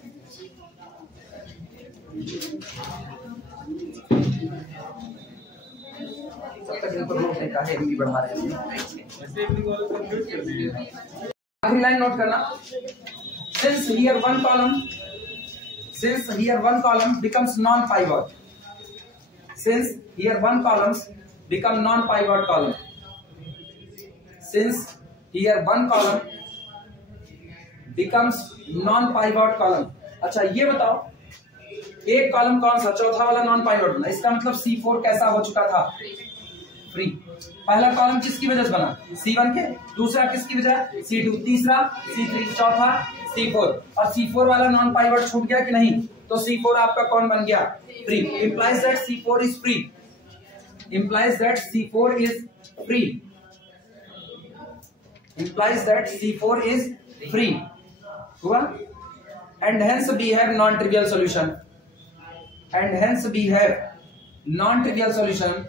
तब तक इनको नोट नहीं कहा है, भी बढ़ा रहे हैं। आखिरी लाइन नोट करना, since here one column becomes non-pivot, since here one columns become non-pivot column, since here one column becomes non-pivot column। अच्छा ये बताओ एक कॉलम कौन सा, चौथा वाला नॉन पाइवट बना, इसका मतलब C4 कैसा हो चुका था, फ्री। पहला कॉलम किसकी वजह से बना, C1 के, दूसरा किसकी वजह, C2, तीसरा C3, चौथा C4, और C4 वाला नॉन पाइवट छूट गया कि नहीं, तो C4 आपका कौन बन गया, free. implies that C4 is free, implies that C4 is free, implies that C4 is free हुआ, and hence we have non-trivial solution, and hence we have non-trivial solution,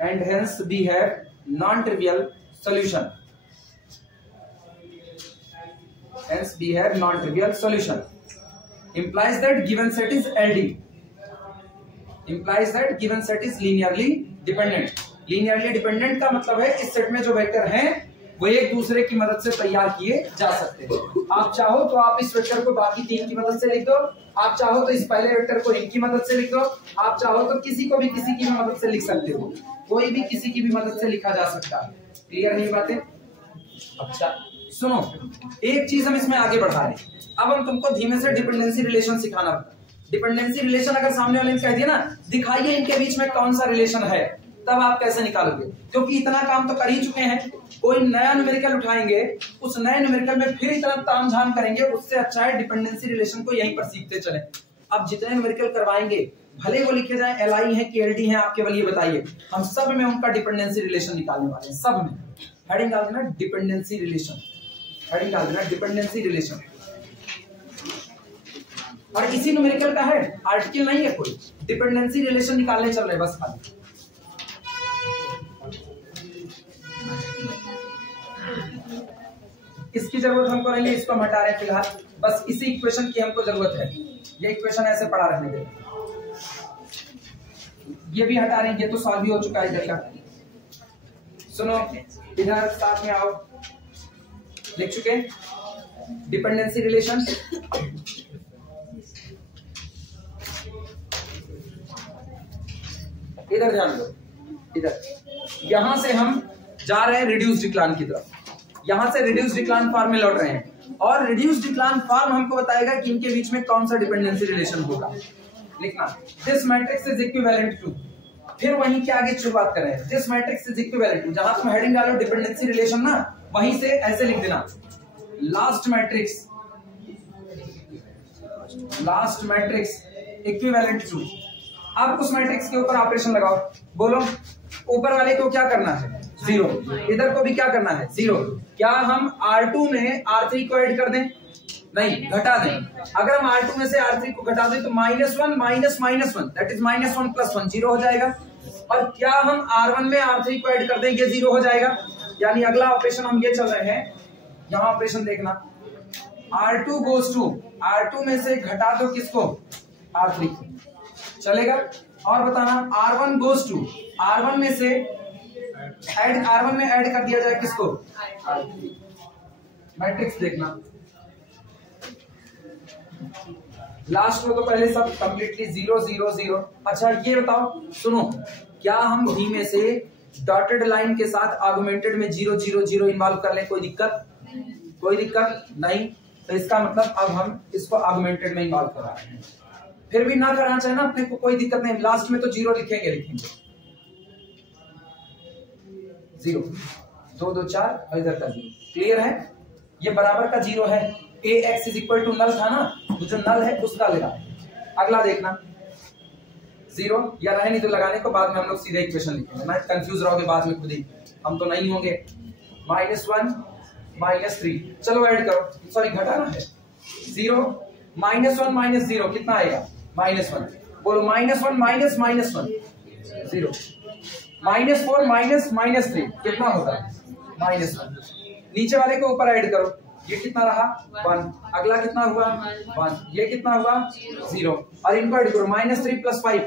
and hence we have non-trivial solution, hence we have non-trivial solution, implies that given set is LD, implies that given set is linearly dependent। linearly dependent का मतलब है इस सेट में जो वेक्टर हैं वो एक दूसरे की मदद से तैयार किए जा सकते हैं। आप चाहो तो आप इस वेक्टर को बाकी 3 की मदद से लिख दो, आप चाहो तो इस पहले वेक्टर को इनकी मदद से लिख दो, आप चाहो तो किसी को भी किसी की भी मदद से लिख सकते हो, कोई भी किसी की भी मदद से लिखा जा सकता है। क्लियर है ये बातें? अच्छा सुनो, एक चीज हम इसमें आगे बढ़ा रहे हैं, अब हम तुमको धीमे से डिपेंडेंसी रिलेशन सिखाना होगा। डिपेंडेंसी रिलेशन अगर सामने वाले ने कह दिया ना दिखाइए इनके बीच में कौन सा रिलेशन है, तब आप कैसे निकालोगे, क्योंकि इतना काम तो कर ही चुके हैं। कोई नया न्यूमेरिकल उठाएंगे, उस नए न्यूमेरिकल में फिर इतना तामझाम करेंगे, उससे अच्छा है डिपेंडेंसी रिलेशन को यहीं पर सीखते चले। अब जितने न्यूमेरिकल करवाएंगे भले वो लिखे जाए LI है कि LD है, आप केवल ये बताइए, हम सब में उनका डिपेंडेंसी रिलेशन निकालने वाले हैं, सब में। हेडिंग डाल देना डिपेंडेंसी रिलेशन, हेडिंग डाल देना डिपेंडेंसी रिलेशन, और इसी न्यूमेरिकल का है, आर्टिकल नहीं है कोई, डिपेंडेंसी रिलेशन निकालने चल रहे बस खाली। इसकी जरूरत हमको नहीं है, इसको हम हटा रहे हैं फिलहाल, बस इसी इक्वेशन की हमको जरूरत है। ये इक्वेशन ऐसे पड़ा रहने दे, ये भी हटा रहे हैं, ये तो सॉल्व ही हो चुका है इधर का। सुनो इधर साथ में आओ, लिख चुके डिपेंडेंसी रिलेशन, इधर ध्यान दो, इधर यहां से हम जा रहे हैं रिड्यूस डिक्लाइन की तरफ, यहां से रिड्यूस डिक्लाइन फॉर्म में लौट रहे हैं, और रिड्यूस डिक्लाइन फॉर्म हमको बताएगा कि इनके बीच में कौन सा डिपेंडेंसी रिलेशन होगा। लिखना this matrix is equivalent to, फिर वहीं के आगे शुरुआत करें, this matrix is equivalent to, जहां तुम हेडिंग डालो डिपेंडेंसी रिलेशन ना, वहीं से ऐसे लिख देना, लास्ट मैट्रिक्स इक्विवेलेंट टू। अब उस मैट्रिक्स के ऊपर ऑपरेशन लगाओ, बोलो ऊपर वाले को क्या करना है, 0, इधर को भी क्या करना है, 0। क्या हम R2 में R3 को ऐड कर दें, नहीं, घटा दें। अगर हम R2 में से R3 को घटा दें तो -1 माइनस -1 दैट इज -1 + 1 0 हो जाएगा, और क्या हम R1 में R3 को ऐड कर दें, ये 0 हो जाएगा। यानी अगला ऑपरेशन हम ये चल रहे हैं, यहां ऑपरेशन देखना, R2 गोज टू, R2 में से घटा दो किसको, R3 को, चलेगा। और बताना R1 गोज टू, R1 में से R1 में ऐड कर दिया जाए किसको, R3। मैट्रिक्स देखना, लास्ट में तो पहले सब कंप्लीटली 0 0 0। अच्छा ये बताओ, सुनो, क्या हम V में से डॉटेड लाइन के साथ आर्गुमेंटेड में 0 0 0 इन्वॉल्व कर ले, कोई दिक्कत नहीं। तो इसका मतलब अब हम इसको आर्गुमेंटेड में इन्वॉल्व करा रहे हैं। फिर भी ना करना चाहिए ना अपने को, कोई दिक्कत नहीं, लास्ट में तो 0 लिखेंगे 0 2 2 4 और इधर का 0, क्लियर है। ये बराबर का 0 है, ax is equal to null था ना, तो जो नल है उसका लगा। अगला देखना 0, या रहे नहीं तो लगाने को बाद में हम लोग सीधे इक्वेशन लिखेंगे, ना कंफ्यूज रहोगे बाद में खुद ही, हम तो नहीं होंगे। -1 -3, चलो ऐड करो, सॉरी घटाना है, 0 -1 -0 कितना आएगा, -1। बोलो -1 माइनस -1 0, -4 -3 कितना होगा, -1। नीचे वाले को ऊपर ऐड करो, ये कितना रहा 1, अगला कितना हुआ 1, ये कितना हुआ 0, और इनको ऐड करो, -3 + 5,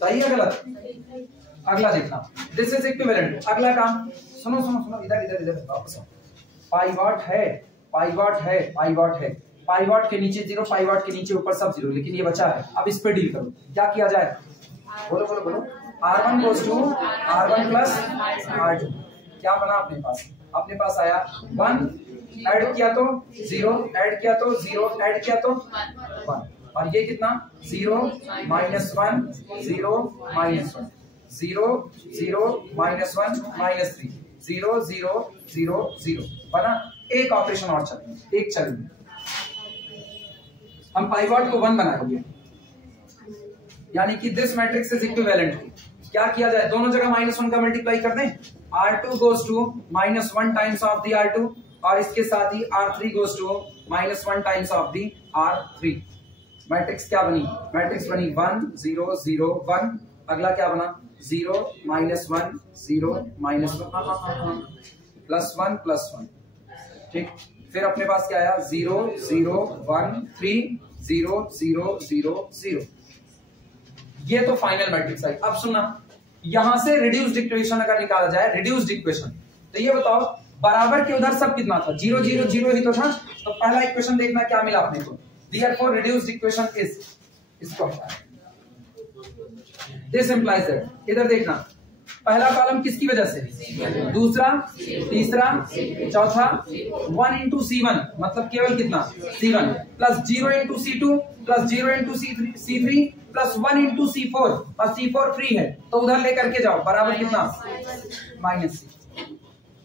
सही है गलत। अगला देखना, दिस इज इक्विवेलेंट। अगला काम सुनो, इधर वापस आओ, पाइवॉट है, पाइवॉट के नीचे 0, पाइवॉट के नीचे ऊपर सब 0, लेकिन ये बचा है। अब इस पे डील करो, क्या किया जाए, बोलो R1 goes to R1 + R2, क्या बना अपने पास आया 1, ऐड किया तो 0, ऐड किया तो 0, ऐड किया तो 1, और ये कितना 0 -1 0 -1 0 0 -1 -3 0 0 0 0 बना। एक ऑपरेशन और चलेंगे, हम पाइवॉट को 1 बनाएंगे, यानी कि दिस मैट्रिक्स इज इक्विवेलेंट। क्या किया जाए, दोनों जगह -1 का मल्टीप्लाई कर दें, R2 goes to -1 times of the R2, और इसके साथ ही R3 goes to -1 times of the R3। Matrix क्या बनी, मैट्रिक्स बनी 1 0 0 1। अगला क्या बना 0 -1 0 -1 +1 ठीक। फिर अपने पास क्या आया 0 0 1 3 0 0 0 0। ये तो फाइनल मैट्रिक्स आई। अब सुनना, यहां से रिड्यूस्ड इक्वेशन अगर निकाला जाए, रिड्यूस्ड इक्वेशन, तो ये बताओ बराबर के उधर सब कितना था, 0 0 0 ही तो था। तो पहला इक्वेशन देखना क्या मिला अपने को, therefore reduced equation is, इसको this implies that। इधर देखना, पहला कॉलम किसकी वजह से, दूसरा, तीसरा, चौथा, 1 × C1 मतलब केवल कितना C1 + 0 × C2 + 0 × C3 + 1 × C4, और C4 फ्री है तो उधर लेकर के जाओ, बराबर कितना -C।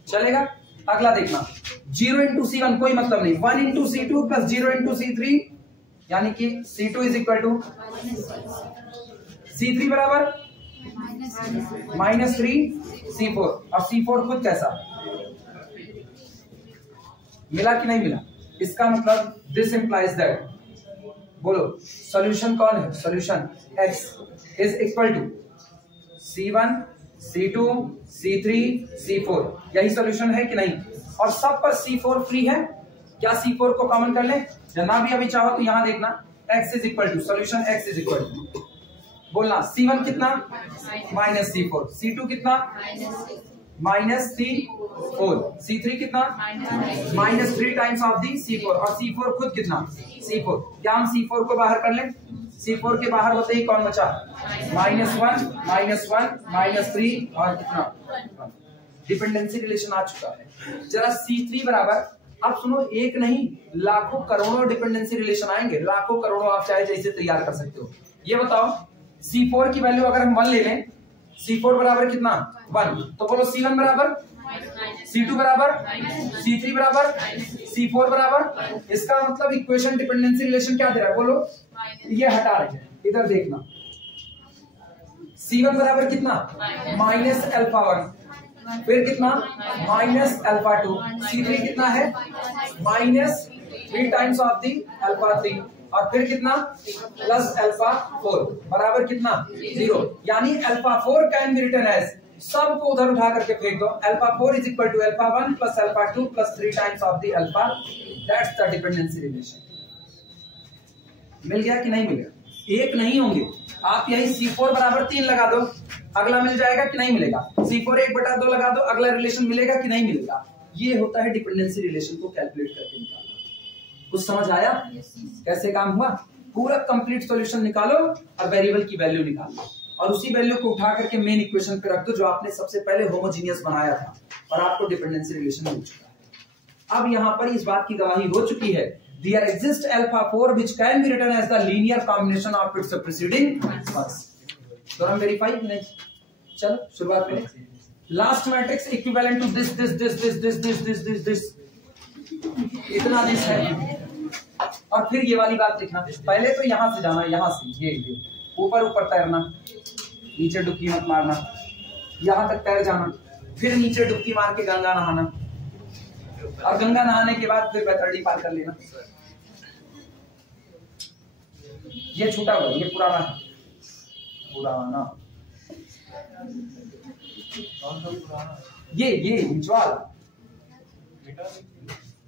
चलेगा। अगला देखना 0 × C1 कोई मतलब नहीं, 1 × C2 + 0 × C3, यानी कि C2 is equal to C3 बराबर -3 C4, और C4 खुद कैसा मिला कि नहीं मिला। इसका मतलब दिस इंप्लाइज दैट, बोलो सॉल्यूशन कौन है, solution x is equal to C1 C2 C3 C4, यही सॉल्यूशन है कि नहीं। और सब पर C4 फ्री है, क्या C4 को कॉमन कर ले, ना भी अभी चाहो तो यहां देखना x is equal to solution x is equal to, बोलना C1 कितना -C4, C2 कितना -3 4 C3 कितना -3 टाइम्स ऑफ दी C4 और C4 खुद कितना C4। क्या हम C4 को बाहर कर लें? C4 के बाहर होते ही कौन बचा? -1 -3 और कितना डिपेंडेंसी रिलेशन आ चुका है। जरा C3 बराबर, अब सुनो, एक नहीं लाखों करोड़ों डिपेंडेंसी रिलेशन आएंगे, लाखों करोड़ों, आप चाहे जैसे तैयार कर सकते हो। ये बताओ C4 की वैल्यू अगर हम 1 ले लें, C4 बराबर कितना 1, तो बोलो C1 बराबर, C2 बराबर, C3 बराबर, C4 बराबर। इसका मतलब इक्वेशन डिपेंडेंसी रिलेशन क्या दे रहा है बोलो? ये हटा रहे हैं, इधर देखना। C1 बराबर कितना -α1, फिर कितना -α2, C3 कितना है -3 टाइम्स ऑफ दी α3 और फिर कितना +α4 बराबर कितना 0। यानी α4 कैन बी रिटन एज, सबको उधर उठा करके फेंक दो, α4 = α1 + α2 + 3 times of the alpha. That's the dependency relation. मिल गया कि नहीं मिलेगा? एक नहीं होंगे, आप यही C4 बराबर 3 लगा दो, अगला मिल जाएगा कि नहीं मिलेगा? C4 1/2 लगा दो, अगला रिलेशन मिलेगा कि नहीं मिलेगा? ये होता है डिपेंडेंसी रिलेशन को कैलकुलेट करके निकालना। कुछ समझ आया कैसे काम हुआ? पूरा कंप्लीट सॉल्यूशन निकालो और वेरिएबल की वैल्यू निकालो और उसी वैल्यू को उठा करके मेन इक्वेशन पे रख दो जो आपने सबसे पहले होमोजीनियस बनाया था और आपको डिपेंडेंसी रिलेशन मिल चुका है। अब यहाँ पर इस बात की गवाही हो चुकी है, there exists α4 which can be written as the linear combination of its preceding ones। तो हम वेरीफाई नहीं, चलो शुरुआत करें। Last matrix equivalent to this this this this this this this this this, इतना दिस है। और फिर ये वाली बात लिखना, पहले तो यहां से जाना, यहां से ये ऊपर ऊपर तैरना, नीचे डुबकी मत मारना, यहां तक तैर जाना, फिर नीचे डुबकी मार के गंगा नहाना और गंगा नहाने के बाद फिर बैतरणी पार कर लेना। ये छूटा हुआ, ये पुराना पुराना, ये निचवाल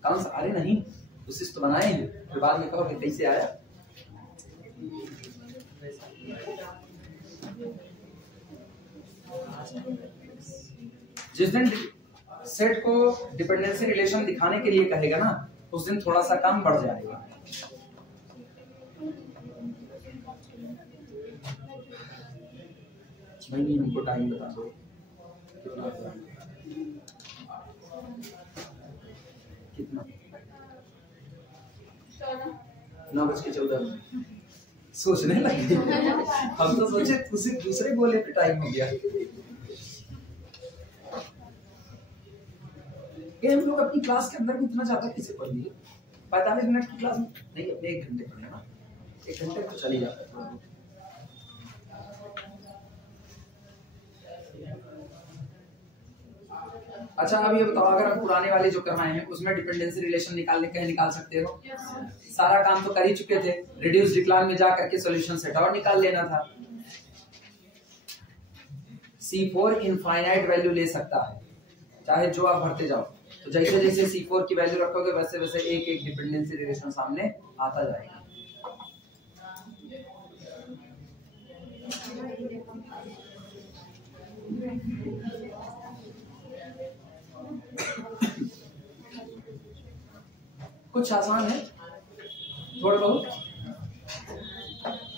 कौन सा? अरे नहीं, उसी तो बनाए हैं, फिर बाद में कहोगे कैसे आया। जिस दिन सेट को डिपेंडेंसी रिलेशन दिखाने के लिए कहेगा ना, उस दिन थोड़ा सा काम बढ़ जाएगा। भाई हमको टाइम बता दो कितना? 9:14 सोचने लगे हम तो सोचे उसी दूसरे गोले पे टाइम हो गया। ये हम लोग अपनी क्लास के अंदर भी इतना ज्यादा कैसे पढ़ लिए? 45 मिनट की क्लास में नहीं, अपने 1 घंटे पढ़े ना, 1 घंटे तो चली जाता है। अच्छा अब ये बताओ, अगर हम पुराने वाले जो करवाए हैं उसमें डिपेंडेंसी रिलेशन निकालने कहीं निकाल सकते हो? सारा काम तो कर ही चुके थे, रिड्यूस डिक्लाइन में जा करके सॉल्यूशन सेट और निकाल लेना था। C4 इनफाइनाइट वैल्यू ले सकता है, चाहे जो आप भरते जाओ, तो जैसे जैसे C4 की वैल्यू रखोगे वैसे वैसे एक एक डिपेंडेंसी रिलेशन सामने आता जाएगा। कुछ आसान है, थोड़ा बहुत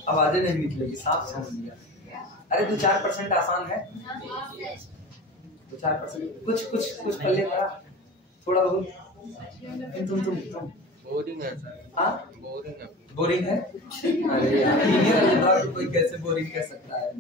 आवाजें नहीं निकलेगी, साफ समझ लिया। अरे 2-4% आसान है, 2-4% कुछ पल्ले पड़ा, थोड़ा बहुत। तुम बोरिंग है सर। हाँ बोरिंग है। अरे यार लीनियर अलजेब्रा को कोई कैसे बोरिंग कह सकता है?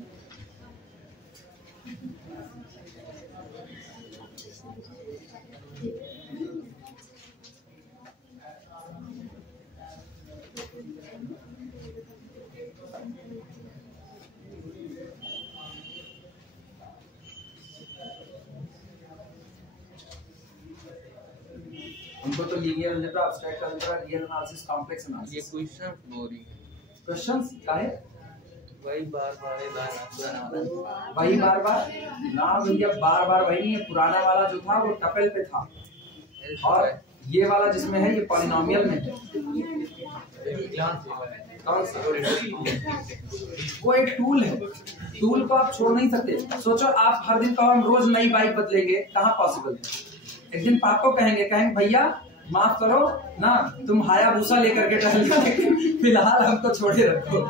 उनको तो linear algebra, abstract algebra, real analysis, complex analysis. ये क्वेश्चन बोरिंग है। क्वेश्चंस क्या है? वही बार ना भैया, बार बार वही नहीं है। पुराना वाला जो था वो टपल पे था और ये वाला जिसमें है ये पॉलिनोमियल में है। कौन सा? वो एक टूल है, टूल को आप छोड़ नहीं सकते। सोचो आप हर दिन कहो हम रोज नई बाइक बदलेंगे, कहाँ पॉसिबल है। एक दिन पापा कहेंगे भैया माफ करो ना, तुम हायाबुसा लेकर के टहल जाओ, लेकिन फिलहाल हमको छोड़े रखो।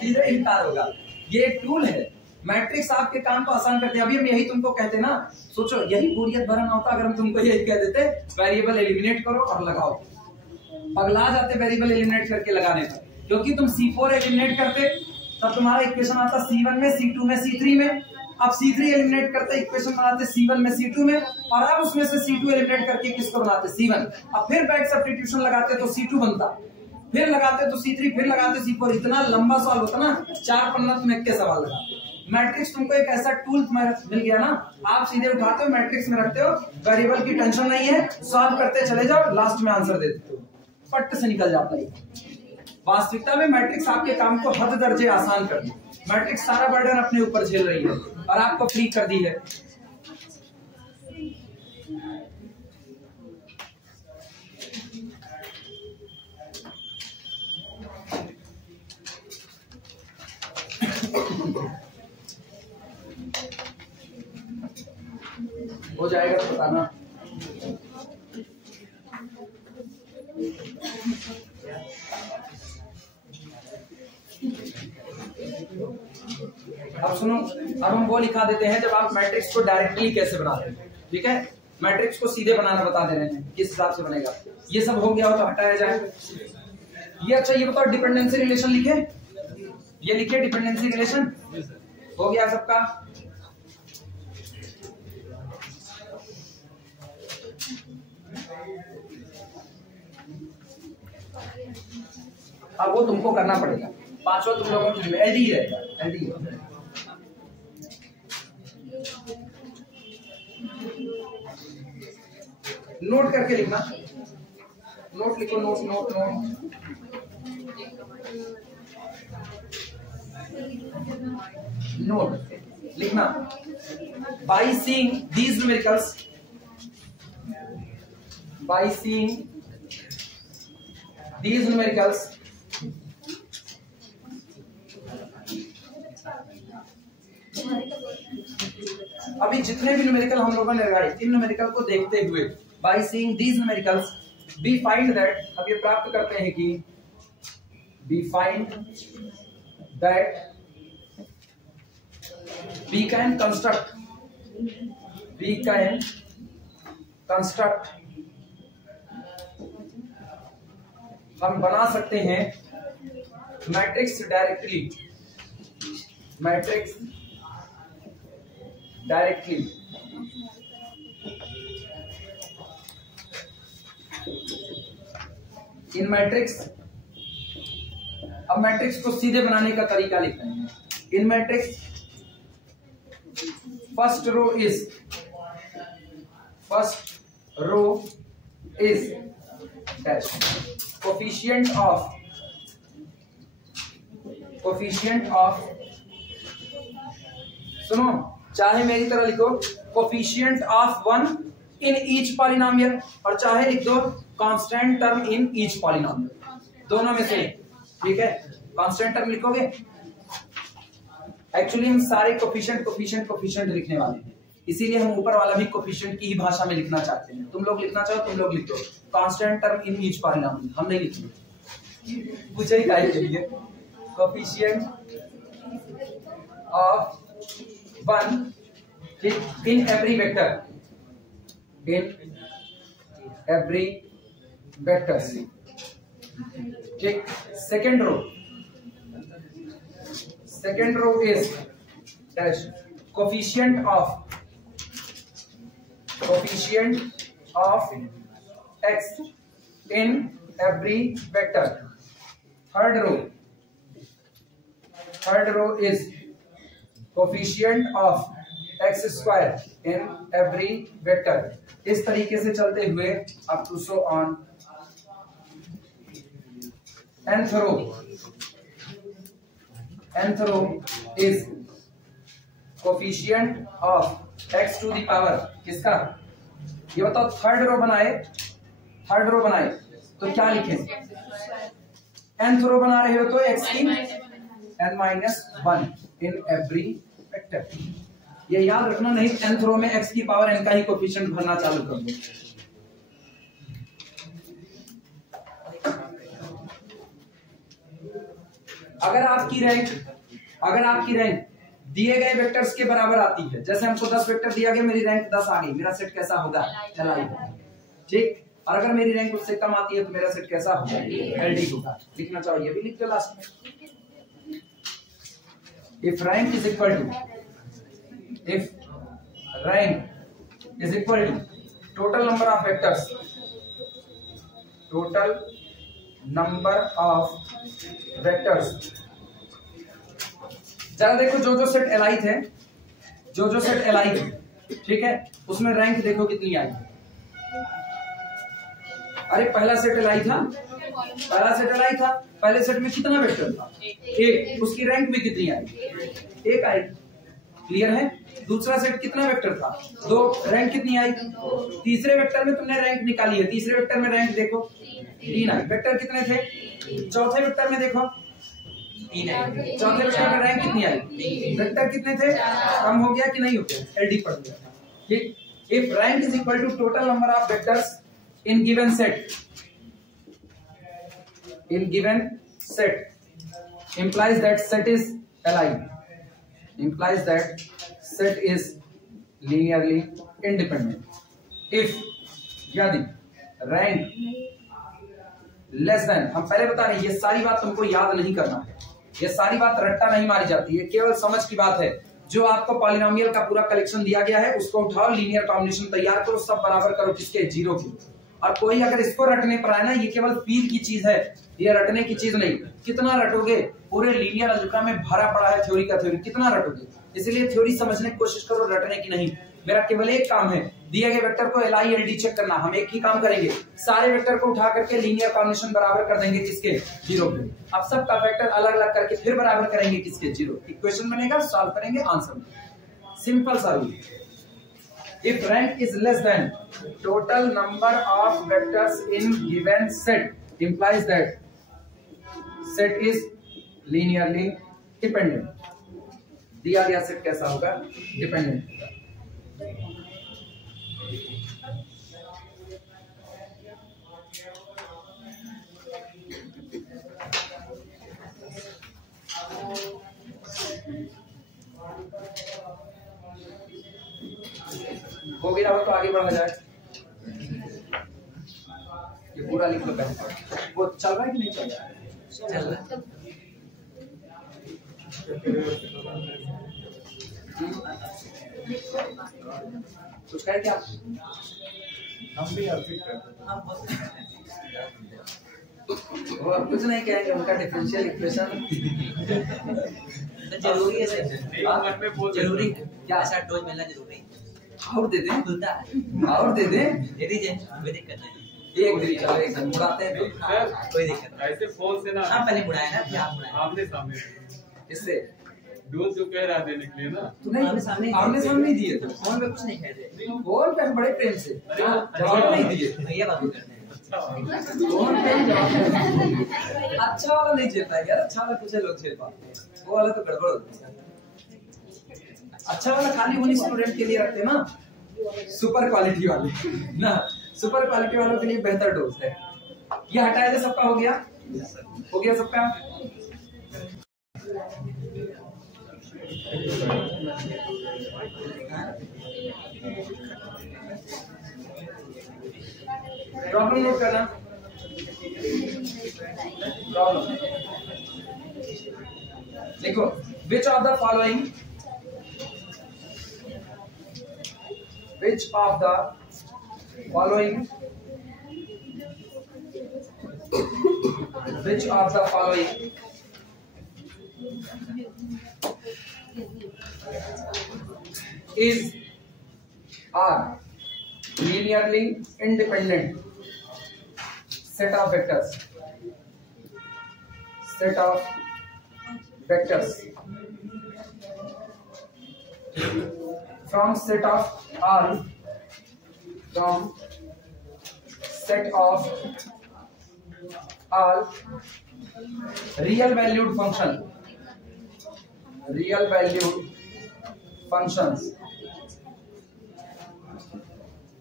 सीधे इनकार होगा। ये एक टूल है, मैट्रिक्स आपके काम को आसान करते हैं। अभी हम यही तुमको कहते ना, सोचो यही बोरियत भरा ना होता अगर हम तुमको यही कह देते वेरिएबल एलिमिनेट करो और लगाओ। पगला जाते वेरिएबल एलिमिनेट करके लगाने पर, क्योंकि तुम C4 एलिमिनेट करते तब तुम्हारा इक्वेशन आता C1 में, C2 में, C3 में। अब C3 एलिमिनेट करते इक्वेशन बनाते C1 में, C2 में, और अब उसमें से C2 एलिमिनेट करके किसको बनाते C1। अब फिर बैक सब्स्टिट्यूशन लगाते तो C2 बनता, फिर लगाते तो C3, फिर लगाते C4। इतना लंबा सवाल होता ना, 4 पन्ना तुम एक के सवाल लगाते। मैट्रिक्स तुमको एक ऐसा टूल मिल गया ना, आप सीधे उठाते हो मैट्रिक्स में रखते हो, वेरिएबल की टेंशन नहीं है, सॉल्व करते चले जाओ, लास्ट में आंसर दे देते हो, फट से निकल जाता है। वास्तविकता में मैट्रिक्स आपके काम को हद दर्जे आसान कर दी। मैट्रिक्स सारा बर्डन अपने ऊपर झेल रही है और आपको फ्री कर दी है। हो जाएगा तो बताना। अब सुनो, अब हम वो लिखा देते हैं जब आप मैट्रिक्स को डायरेक्टली कैसे बनाते हैं। ठीक है, मैट्रिक्स को सीधे बनाना बता दे रहे हैं, किस हिसाब से बनेगा। ये सब हो गया हो तो हटाया जाए। ये अच्छा ये बताओ, डिपेंडेंसी रिलेशन लिखे, ये लिखे डिपेंडेंसी रिलेशन हो गया सबका। अब वो तुमको करना पड़ेगा, पांचों तुम लोगों की एलडी रहेगा, एलडी। नोट करके लिखना, नोट लिखो, नोट नोट नोट। नोट लिखना, bye seeing these numericals, bye seeing these numericals अभी जितने भी न्यूमेरिकल हम लोगों ने लगाए, इन न्यूमेरिकल को देखते हुए by seeing these numericals we find that, अब ये प्राप्त करते हैं कि we find that we can construct हम बना सकते हैं matrix directly, matrix directly in matrix. अब मैट्रिक्स को सीधे बनाने का तरीका लिखते हैं। In matrix first row is dash coefficient of सुनो, चाहे मेरी तरह लिखो coefficient of 1 in each polynomial, और चाहे लिख दो constant term in each polynomial, दोनों में से। ठीक है, कांस्टेंट टर्म लिखोगे। एक्चुअली हम सारे कोफिशिएंट लिखने वाले हैं, इसीलिए हम ऊपर वाला भी कोफिशिएंट की ही भाषा में लिखना चाहते हैं। तुम लोग लिखना चाहो तुम लोग लिख दो constant term in each polynomial, हम नहीं लिखेंगे, पूछे ही काहे के लिए। Coefficient of 1 in every vector, ठीक। second row is dash coefficient of x in every vector. third row is coefficient of x square in every vector. इस तरीके से चलते हुए up to so on. nth row is coefficient of x to the power किसका, ये बताओ। थर्ड रो बनाए तो क्या लिखें, nth रो बना रहे हो तो x की n-1 इन एवरी वेक्टर। ये याद रखना, नहीं nth रो में x की पावर n का ही कोफिशिएंट भरना चालू कर दो। अगर आपकी रैंक दिए गए वेक्टर्स के बराबर आती है, जैसे हमको 10 वेक्टर दिया गया, मेरी रैंक 10 आ गई, मेरा सेट कैसा होगा? LI। ठीक। और अगर मेरी रैंक उससे कम आती है तो मेरा सेट कैसा होगा? LD होगा। लिखना चाहिए, भी लिख दो लास्ट में। If rank is equal to total number of vectors, total number of vectors. जरा देखो, जो सेट LI थे, जो सेट LI थे, ठीक है, उसमें रैंक देखो कितनी आई। अरे पहला सेट LI था, पहले सेट में कितना वेक्टर था? 1। उसकी रैंक भी कितनी आई? 1 आई। क्लियर है? दूसरा सेट कितना वेक्टर था? 2। रैंक कितनी आई? तीसरे वेक्टर में तुमने रैंक निकाली है, तीसरे वेक्टर में रैंक देखो 3 आई। वेक्टर कितने थे? चौथे वेक्टर में देखो 3 आई। चौथे वेक्टर में रैंक कितनी आई? वेक्टर कितने थे? कम हो गया कि नहीं हो गया? LD पड़ गया। ठीक। If rank is equal to total number of vectors in given set implies that set is LI, implies that set is linearly independent if यदि rank less than, हम पहले बता रहे हैं, ये सारी बात तुमको याद नहीं करना है, ये सारी बात रट्टा नहीं मारी जाती है, केवल समझ की बात है। जो आपको पॉलिनोमियल का पूरा कलेक्शन दिया गया है उसको उठाओ, लीनियर कॉम्बिनेशन तैयार करो, सब बराबर करो किसके? 0 के। और कोई अगर इसको रटने पर आए ना, ये केवल फील की चीज है, ये रटने की चीज नहीं। कितना रटोगे? पूरे लीनियर अलजेब्रा में भरा पड़ा है थ्योरी का थ्योरी, कितना रटोगे? इसलिए थ्योरी समझने की कोशिश करो, रटने की नहीं। मेरा केवल एक काम है, दिए गए वेक्टर को LI LD चेक करना। हम एक ही काम करेंगे, सारे वेक्टर को उठा करके लीनियर कॉम्बिनेशन बराबर कर देंगे किसके? 0 के। अब सबका वेक्टर अलग अलग करके फिर बराबर करेंगे किसके? 0। इक्वेशन बनेगा, सॉल्व करेंगे, आंसर। सिंपल सा rule. If rank is less than total number of vectors in given set implies that set is linearly dependent। दिया गया सेट कैसा होगा? डिपेंडेंट होगा। हो गया हो तो आगे बढ़ा जाए। ये पूरा लिख लो पहले। वो चल रहा है कि नहीं चल रहा है? चल रहा है। कुछ कहे क्या? हम भी अर्थिक करते और कुछ नहीं कहेंगे, उनका डिफरेंशियल इक्वेशन जरूरी है सर, जरूरी क्या? ऐसा डोज मिलना जरूरी है। और दे दें, खुलता है और दे दें, दे दीजिए, कोई दिक्कत नहीं। एक दिन चलो एक दिन उड़ाते हैं तो कोई दिक्कत नहीं। ऐसे फोन से ना, हाँ पहले बुलाया ना, फिर आप बुलाए। आमने सामने इससे डोज जो कह रहा है देने के लिए ना, तू नहीं आमने सामने ही दिए थे, फोन पे कुछ नहीं कह रहे, फोन पे बड़े प्रेम से जवाब नहीं दिए। भैया बात करते हैं। फोन पे ही जवाब नहीं। अच्छा वाला नहीं झेलता यार, अच्छा वाला कुछ लोग झेल पाते हैं, वो वाला तो गड़बड़ होता है। अच्छा वाला खाली उन्हीं स्टूडेंट के लिए रखते हैं ना, सुपर क्वालिटी वाले ना, सुपर क्वालिटी वालों के लिए बेहतर डोज है। ये हटाया जाए, सबका हो गया? हो गया सबका? प्रॉब्लम नोट करना। प्रॉब्लम देखो, which of the following, which of the following is are linearly independent set of vectors from set of all real valued functions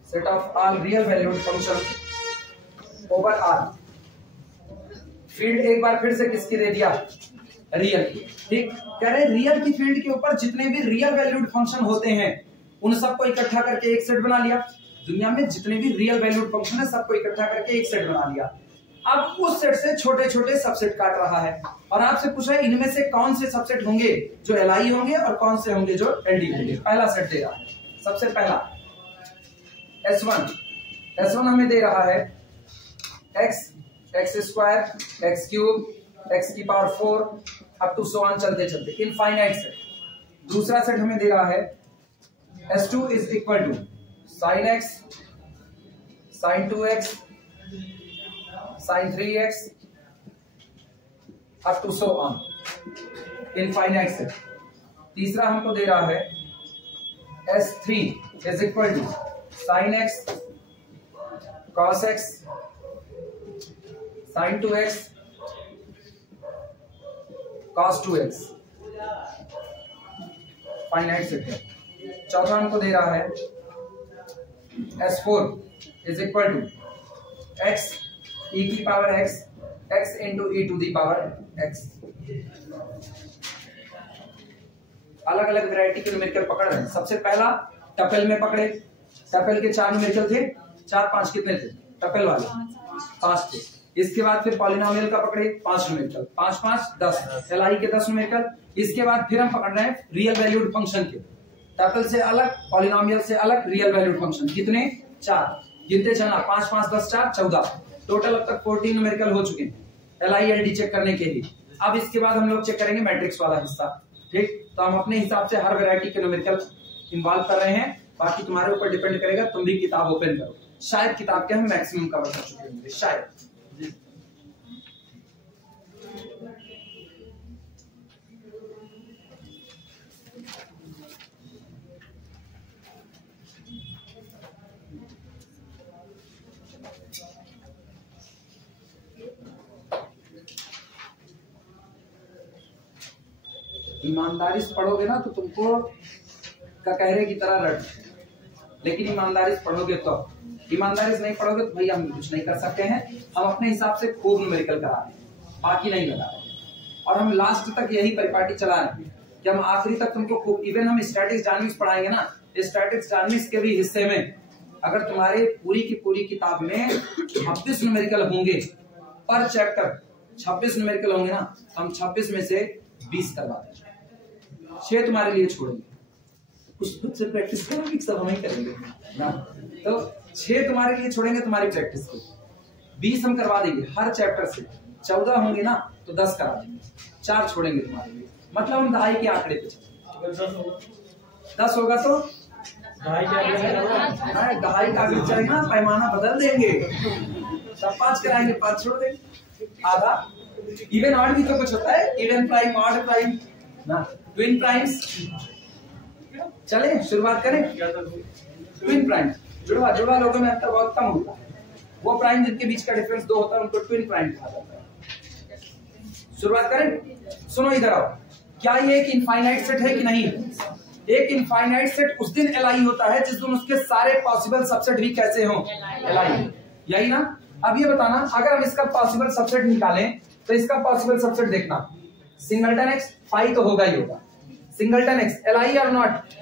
set of all real valued functions over R। Field एक बार फिर से किसकी दे दिया? रियल की। ठीक, कह रहे रियल की फील्ड के ऊपर जितने भी रियल वैल्यूड फंक्शन होते हैं उन सबको इकट्ठा करके एक सेट बना लिया। दुनिया में जितने भी रियल वैल्यूड फंक्शन है सबको इकट्ठा करके एक सेट बना लिया। अब उस सेट से छोटे छोटे सबसेट काट रहा है और आपसे पूछा है इनमें से कौन से सबसेट होंगे जो एलआई होंगे और कौन से होंगे जो एलडी होंगे। पहला सेट दे रहा है, सबसे पहला S1 हमें दे रहा है x square x cube x की power 4 up to so on चलते चलते इनफाइनाइट सेट। दूसरा सेट हमें दे रहा है S2 is equal to sin x sin 2x sin 3x up to so on infinite set. तीसरा हमको दे रहा है S3 is equal to sin x cos x sin 2x cos 2x finite set है। चौथा हमको दे रहा है S4 is equal to x e की power x x into e to the power x। अलग अलग वैरायटी के न्यूमेरिकल पकड़ रहे हैं। सबसे पहला टपल में पकड़े, टपल के 4 न्यूमेरिकल थे, 4 5 कितने थे टपल वाले? 5 थे। इसके बाद फिर पॉलिनोमियल का पकड़े 5 न्यूमेरिकल, 5 5 10, एलआई के 10 न्यूमेरिकल। इसके बाद फिर हम पकड़ रहे हैं रियल वैल्यूड फंक्शन के, टपल से अलग पॉलिनोमियल से अलग रियल वैल्यूड फंक्शन। कितने? 4। गिनते चलना 5 5 10 4 14, टोटल अब तक 14 न्यूमेरिकल हो चुके हैं एलआई एलडी चेक करने के लिए। अब इसके बाद हम लोग चेक करेंगे मैट्रिक्स वाला हिस्सा। ठीक, तो हम अपने हिसाब से हर वैरायटी के न्यूमेरिकल इन्वॉल्व कर रहे हैं, बाकी तुम्हारे ऊपर डिपेंड करेगा। तुम भी किताब ओपन करो। शायद किताब के हम मैक्सिमम कवर कर चुके होंगे, शायद। ईमानदारी से पढ़ोगे ना तो तुमको ककहरे की तरह रट, लेकिन ईमानदारी से पढ़ोगे तो। ईमानदारी से नहीं पढ़ोगे तो भैया हम कुछ नहीं कर सकते हैं। हम अपने हिसाब से खूब न्यूमेरिकल करा रहे हैं, बाकी नहीं लगा रहे हैं। और हम लास्ट तक यही परिपाटी चला रहे हैं कि हम आखिरी तक तुमको खूब, इवन हम स्टैटिक्स डायनामिक्स पढ़ाएंगे ना, स्टैटिक्स डायनामिक्स के भी हिस्से में अगर तुम्हारे पूरी की पूरी किताब में 26 न्यूमेरिकल होंगे पर चैप्टर, 26 न्यूमेरिकल होंगे ना, हम 26 में से 20 करवा देंगे, 6 तुम्हारे लिए छोड़ेंगे। कुछ खुद से प्रैक्टिस करोगे, सब हम ही करेंगे ना। तो 6 तुम्हारे लिए छोड़ेंगे तुम्हारी प्रैक्टिस को, 20 हम करवा देंगे हर चैप्टर से। 14 होंगे ना तो 10 करा देंगे, 4 छोड़ेंगे तुम्हारे लिए। मतलब हम दहाई के आंकड़े पे चलेंगे। 10 होगा तो दहाई का भी चलेगा, पैमाना बदल देंगे। सब 5 कराएंगे, 5 छोड़ देंगे, आधा। इवन ऑड भी तो कुछ होता है, इवन प्राइम, ऑड प्राइम ना, ट्विन प्राइम्स। चले शुरुआत करें। ट्विन प्राइम जुड़वा लोगों में अंतर बहुत कम होता है। वो प्राइम जिनके बीच का डिफरेंस 2 होता है उनको ट्विन प्राइम कहा जाता है। शुरुआत करें। सुनो इधर आओ, क्या ये एक इनफाइनाइट सेट है कि नहीं? एक इनफाइनाइट सेट उस दिन एलआई होता है जिस दिन उसके सारे पॉसिबल सबसेट भी कैसे हो? एलआई। यही ना? अब ये बताना, अगर हम इसका पॉसिबल सबसेट निकालें तो इसका पॉसिबल सबसेट देखना, सिंगलटन एक्स फाई तो होगा ही होगा। सिंगलटन एक्स एलआई और नॉट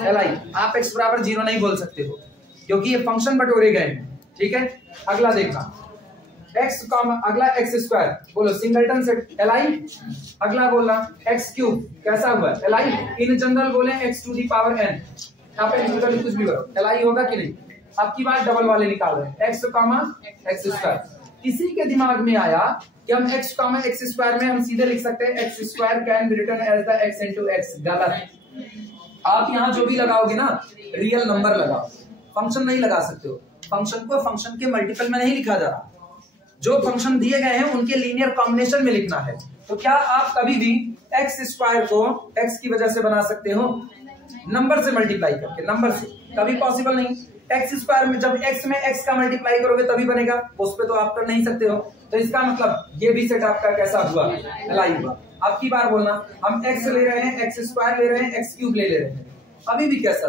एलआई। आप एक्स बराबर 0 नहीं बोल सकते हो क्योंकि ये फंक्शन बटोरे गए हैं। ठीक है, अगला देखना, एक्स अगला एक्स स्क्वायर, बोलो सिंगलटन सेट एलआई। अगला बोलना एक्स क्यूब, कैसा हुआ? एलआई। इन जनरल बोले एक्स टू दी पावर एन, यहाँ पे इंटीग्रल कुछ भी करो, एलआई होगा कि नहीं? अब की बात डबल वाले निकाल रहे हैं, एक्स कामा एक्स स्क्वायर। किसी के दिमाग में आया कि हम एक्स कामा एक्स स्क्वायर में हम सीधे लिख सकते हैं x square can be written as the x into x. गलत। आप यहाँ जो भी लगाओगे ना, रियल नंबर लगाओ, फंक्शन नहीं लगा सकते हो। फंक्शन को फंक्शन के मल्टीपल में नहीं लिखा जा रहा, जो फंक्शन दिए गए हैं उनके लीनियर कॉम्बिनेशन में लिखना है। तो क्या आप कभी भी एक्स स्क्वायर को एक्स की वजह से बना सकते हो? नंबर से मल्टीप्लाई करके, नंबर से। कभी पॉसिबल नहीं। एक्स स्क्वायर में जब एक्स में एक्स का मल्टीप्लाई करोगे तभी बनेगा, उस पे तो आप कर नहीं सकते हो। तो इसका मतलब ये भी सेट आपका कैसा हुआ, एलआई हुआ। अब की बार बोलना, हम एक्स ले रहे हैं, एक्स स्क्वायर ले रहे हैं, एक्स क्यूब ले रहे हैं, अभी भी कैसा,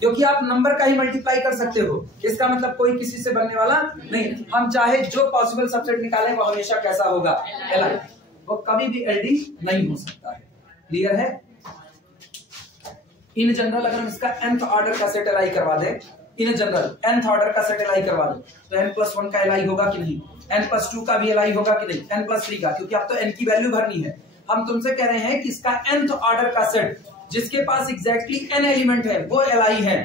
क्योंकि आप नंबर का ही मल्टीप्लाई कर सकते हो, इसका मतलब कोई किसी से बनने वाला नहीं। हम चाहे जो पॉसिबल सबसेट निकालें वो हमेशा कैसा होगा, एलआई, वो कभी भी एलडी नहीं हो सकता है। क्लियर है? इन जनरल अगर हम इसका nth ऑर्डर का सेट एलआई करवा दे, इन जनरल nth ऑर्डर का सेट एलआई करवा दे, तो n+1 का एलआई होगा कि नहीं, n+2 का भी एलआई होगा कि नहीं, n+3 का, क्योंकि अब तो n की वैल्यू भरनी है। हम तुमसे कह रहे हैं कि इसका nth ऑर्डर का सेट जिसके पास एग्जैक्टली n एलिमेंट है वो एलआई है,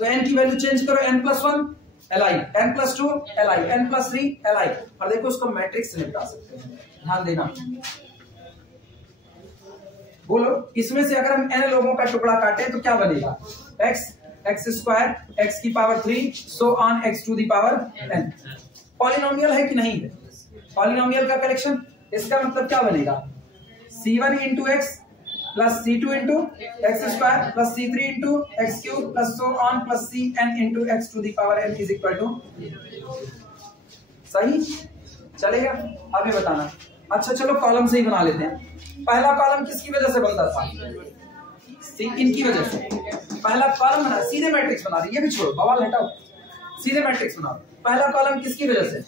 तो n की वैल्यू चेंज करो, n+1 LI, n+2 LI, n+3 LI. और देखो उसको मैट्रिक्स से निपटा सकते हैं, ध्यान देना। बोलो, इसमें से अगर हम n लोगों का टुकड़ा काटे तो क्या बनेगा, x, x स्क्वायर, x की power 3, so on x to the power n। Polynomial है कि नहीं है, पॉलिनोमियल का कलेक्शन, इसका मतलब क्या बनेगा, c1 into x plus c2 into x square plus c3 into x cube plus so on plus cn into x to the power n is equal to, सही चलेगा? अभी बताना। अच्छा चलो कॉलम से ही बना लेते हैं। पहला कॉलम किसकी वजह से बनता था, इनकी वजह से। पहला कॉलम बना, सीधे मैट्रिक्स बना रही, ये भी छोड़ो, बवाल हटाओ, सीधे मैट्रिक्स बनाओ। पहला कॉलम किसकी वजह से,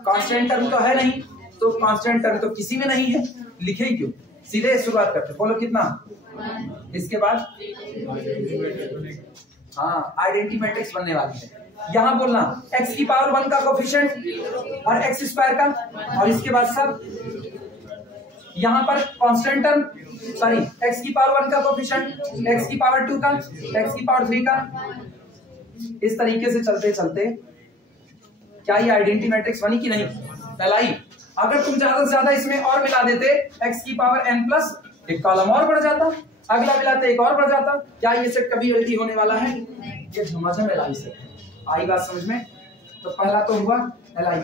कांस्टेंट टर्म तो है नहीं, तो कांस्टेंट टर्म तो किसी में नहीं है, लिखे ही क्यों, सीधे शुरुआत करते। बोलो कितना, इसके बाद हाँ आइडेंटिटी मैट्रिक्स बनने वाली है। यहां बोलना x की पावर 1 का कोफिशिएंट और x स्क्वायर का, और इसके बाद सब यहां पर कांस्टेंट टर्म, सॉरी x की पावर 1 का कोफिशिएंट, x की पावर 2 का, x की पावर 3 का। इस तरीके से चलते चलते क्या ये आइडेंटिटी मैट्रिक्स बनी कि नहीं, एलआई। अगर तुम ज्यादा से ज्यादा इसमें और मिला देते x की पावर n प्लस एक कॉलम और बढ़ जाता, अगला मिलाते एक और बढ़ जाता, क्या ये सेट कभी एलटी होने वाला है, ये झमाझम एलआई से। आई बात समझ में? तो पहला तो हुआ एलआई।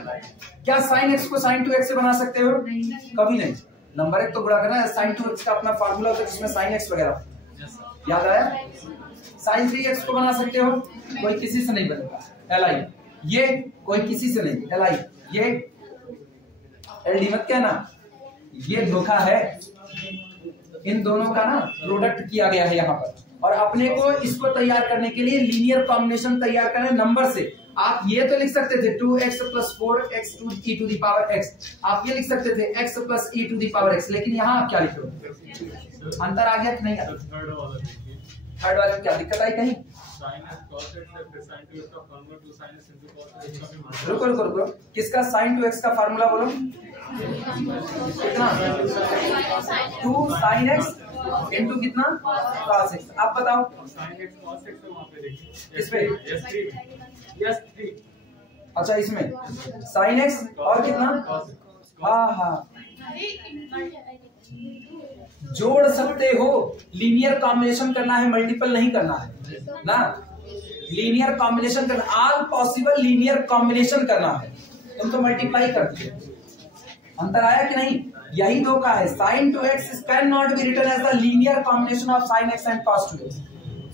क्या साइन एक्स को साइन 2x से बना सकते हो, कभी नहीं। नंबर एक तो गुणा करना है, साइन 2x का अपना फार्मूला होता है जिसमें साइन एक्स वगैरह, याद आया? साइन 3x को बना सकते हो, कोई किसी से नहीं बनेगा, एलआई। ये कोई किसी से नहीं, एलआई। ये एलडी मत कहना, ये धोखा है। इन दोनों का ना प्रोडक्ट किया गया है यहाँ पर, और अपने को इसको तैयार करने के लिए लीनियर कॉम्बिनेशन तैयार करना नंबर से। आप ये तो लिख सकते थे 2x + 4x to e to the power x, आप ये लिख सकते थे x + e to the power x, लेकिन यहाँ आप क्या लिख रहे हो, अंतर आ गया कि नहीं? थर्ड वाले में क्या दिक्कत आई कहीं? रुको रुको रुको, किसका sin 2x का फार्मूला बोलो, कितना, 2 sin x इंटू कितना cos x। आप बताओ इसमें, अच्छा इसमें sin x और कितना, हाँ हाँ जोड़ सकते हो, लीनियर कॉम्बिनेशन करना है, मल्टीपल नहीं करना है ना, लीनियर कॉम्बिनेशन करना, ऑल पॉसिबल लीनियर कॉम्बिनेशन करना है। तुम तो मल्टीप्लाई करती है, अंतर आया कि नहीं? यही धोखा है। sin 2x can not be written as the linear combination of sin x and cos 2x।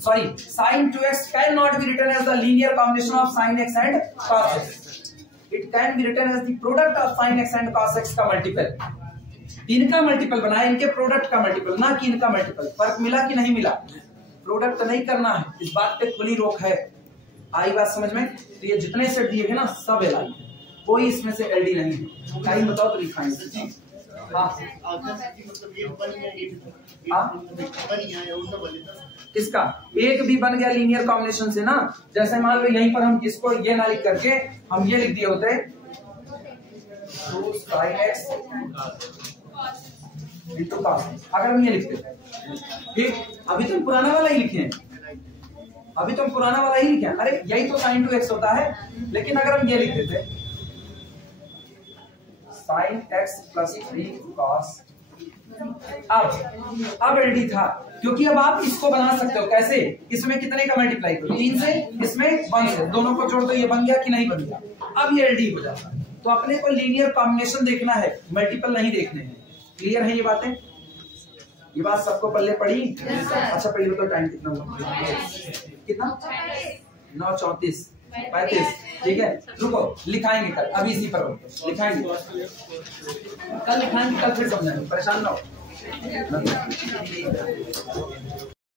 Sorry, sin 2x can not be written as the linear combination of sin x and cos x। It can be written as the product of sin x and cos x का मल्टीपल। इनका मल्टीपल बनाया, इनके प्रोडक्ट का मल्टीपल, ना कि इनका मल्टीपल। फर्क मिला कि नहीं मिला? प्रोडक्ट तो नहीं करना है, इस बात पे खुली रोक है। आई बात समझ में? तो ये जितने सेट दिए गए ना सब एलआई, कोई इसमें से एलडी नहीं है। टाइम बताओ तो लिखाएंगे। किसका एक भी बन गया लीनियर कॉम्बिनेशन से ना, जैसे मान लो यहीं पर हम इसको ये ना लिख करके हम ये लिख दिए होते 2 sin x इंटू cos, अगर हम ये लिखते ठीक, अभी तुम पुराना वाला ही लिखे हैं, अभी तुम पुराना वाला ही लिखे हैं। अरे यही तो sin 2x होता है, लेकिन अगर हम ये लिख देते sin x + 3 cos, अब एलडी था, क्योंकि अब आप इसको बना सकते हो कैसे, इसमें कितने का मल्टीप्लाई करो, 3 से, इसमें 1 से, दोनों को जोड़ दो, ये बन गया कि नहीं बन गया? अब ये एलडी हो जाता है। तो अपने को लीनियर कॉम्बिनेशन देखना है, मल्टीपल नहीं देखने हैं। क्लियर है ये बातें? ये बात सबको पल्ले पड़ी? अच्छा पहले बताओ टाइम कितना हुआ? कितना? 9:34 35। ठीक है, रुको लिखाएंगे कल, अभी इसी पर लिखाएंगे, कल लिखाएंगे, कल फिर समझाएंगे, परेशान ना हो।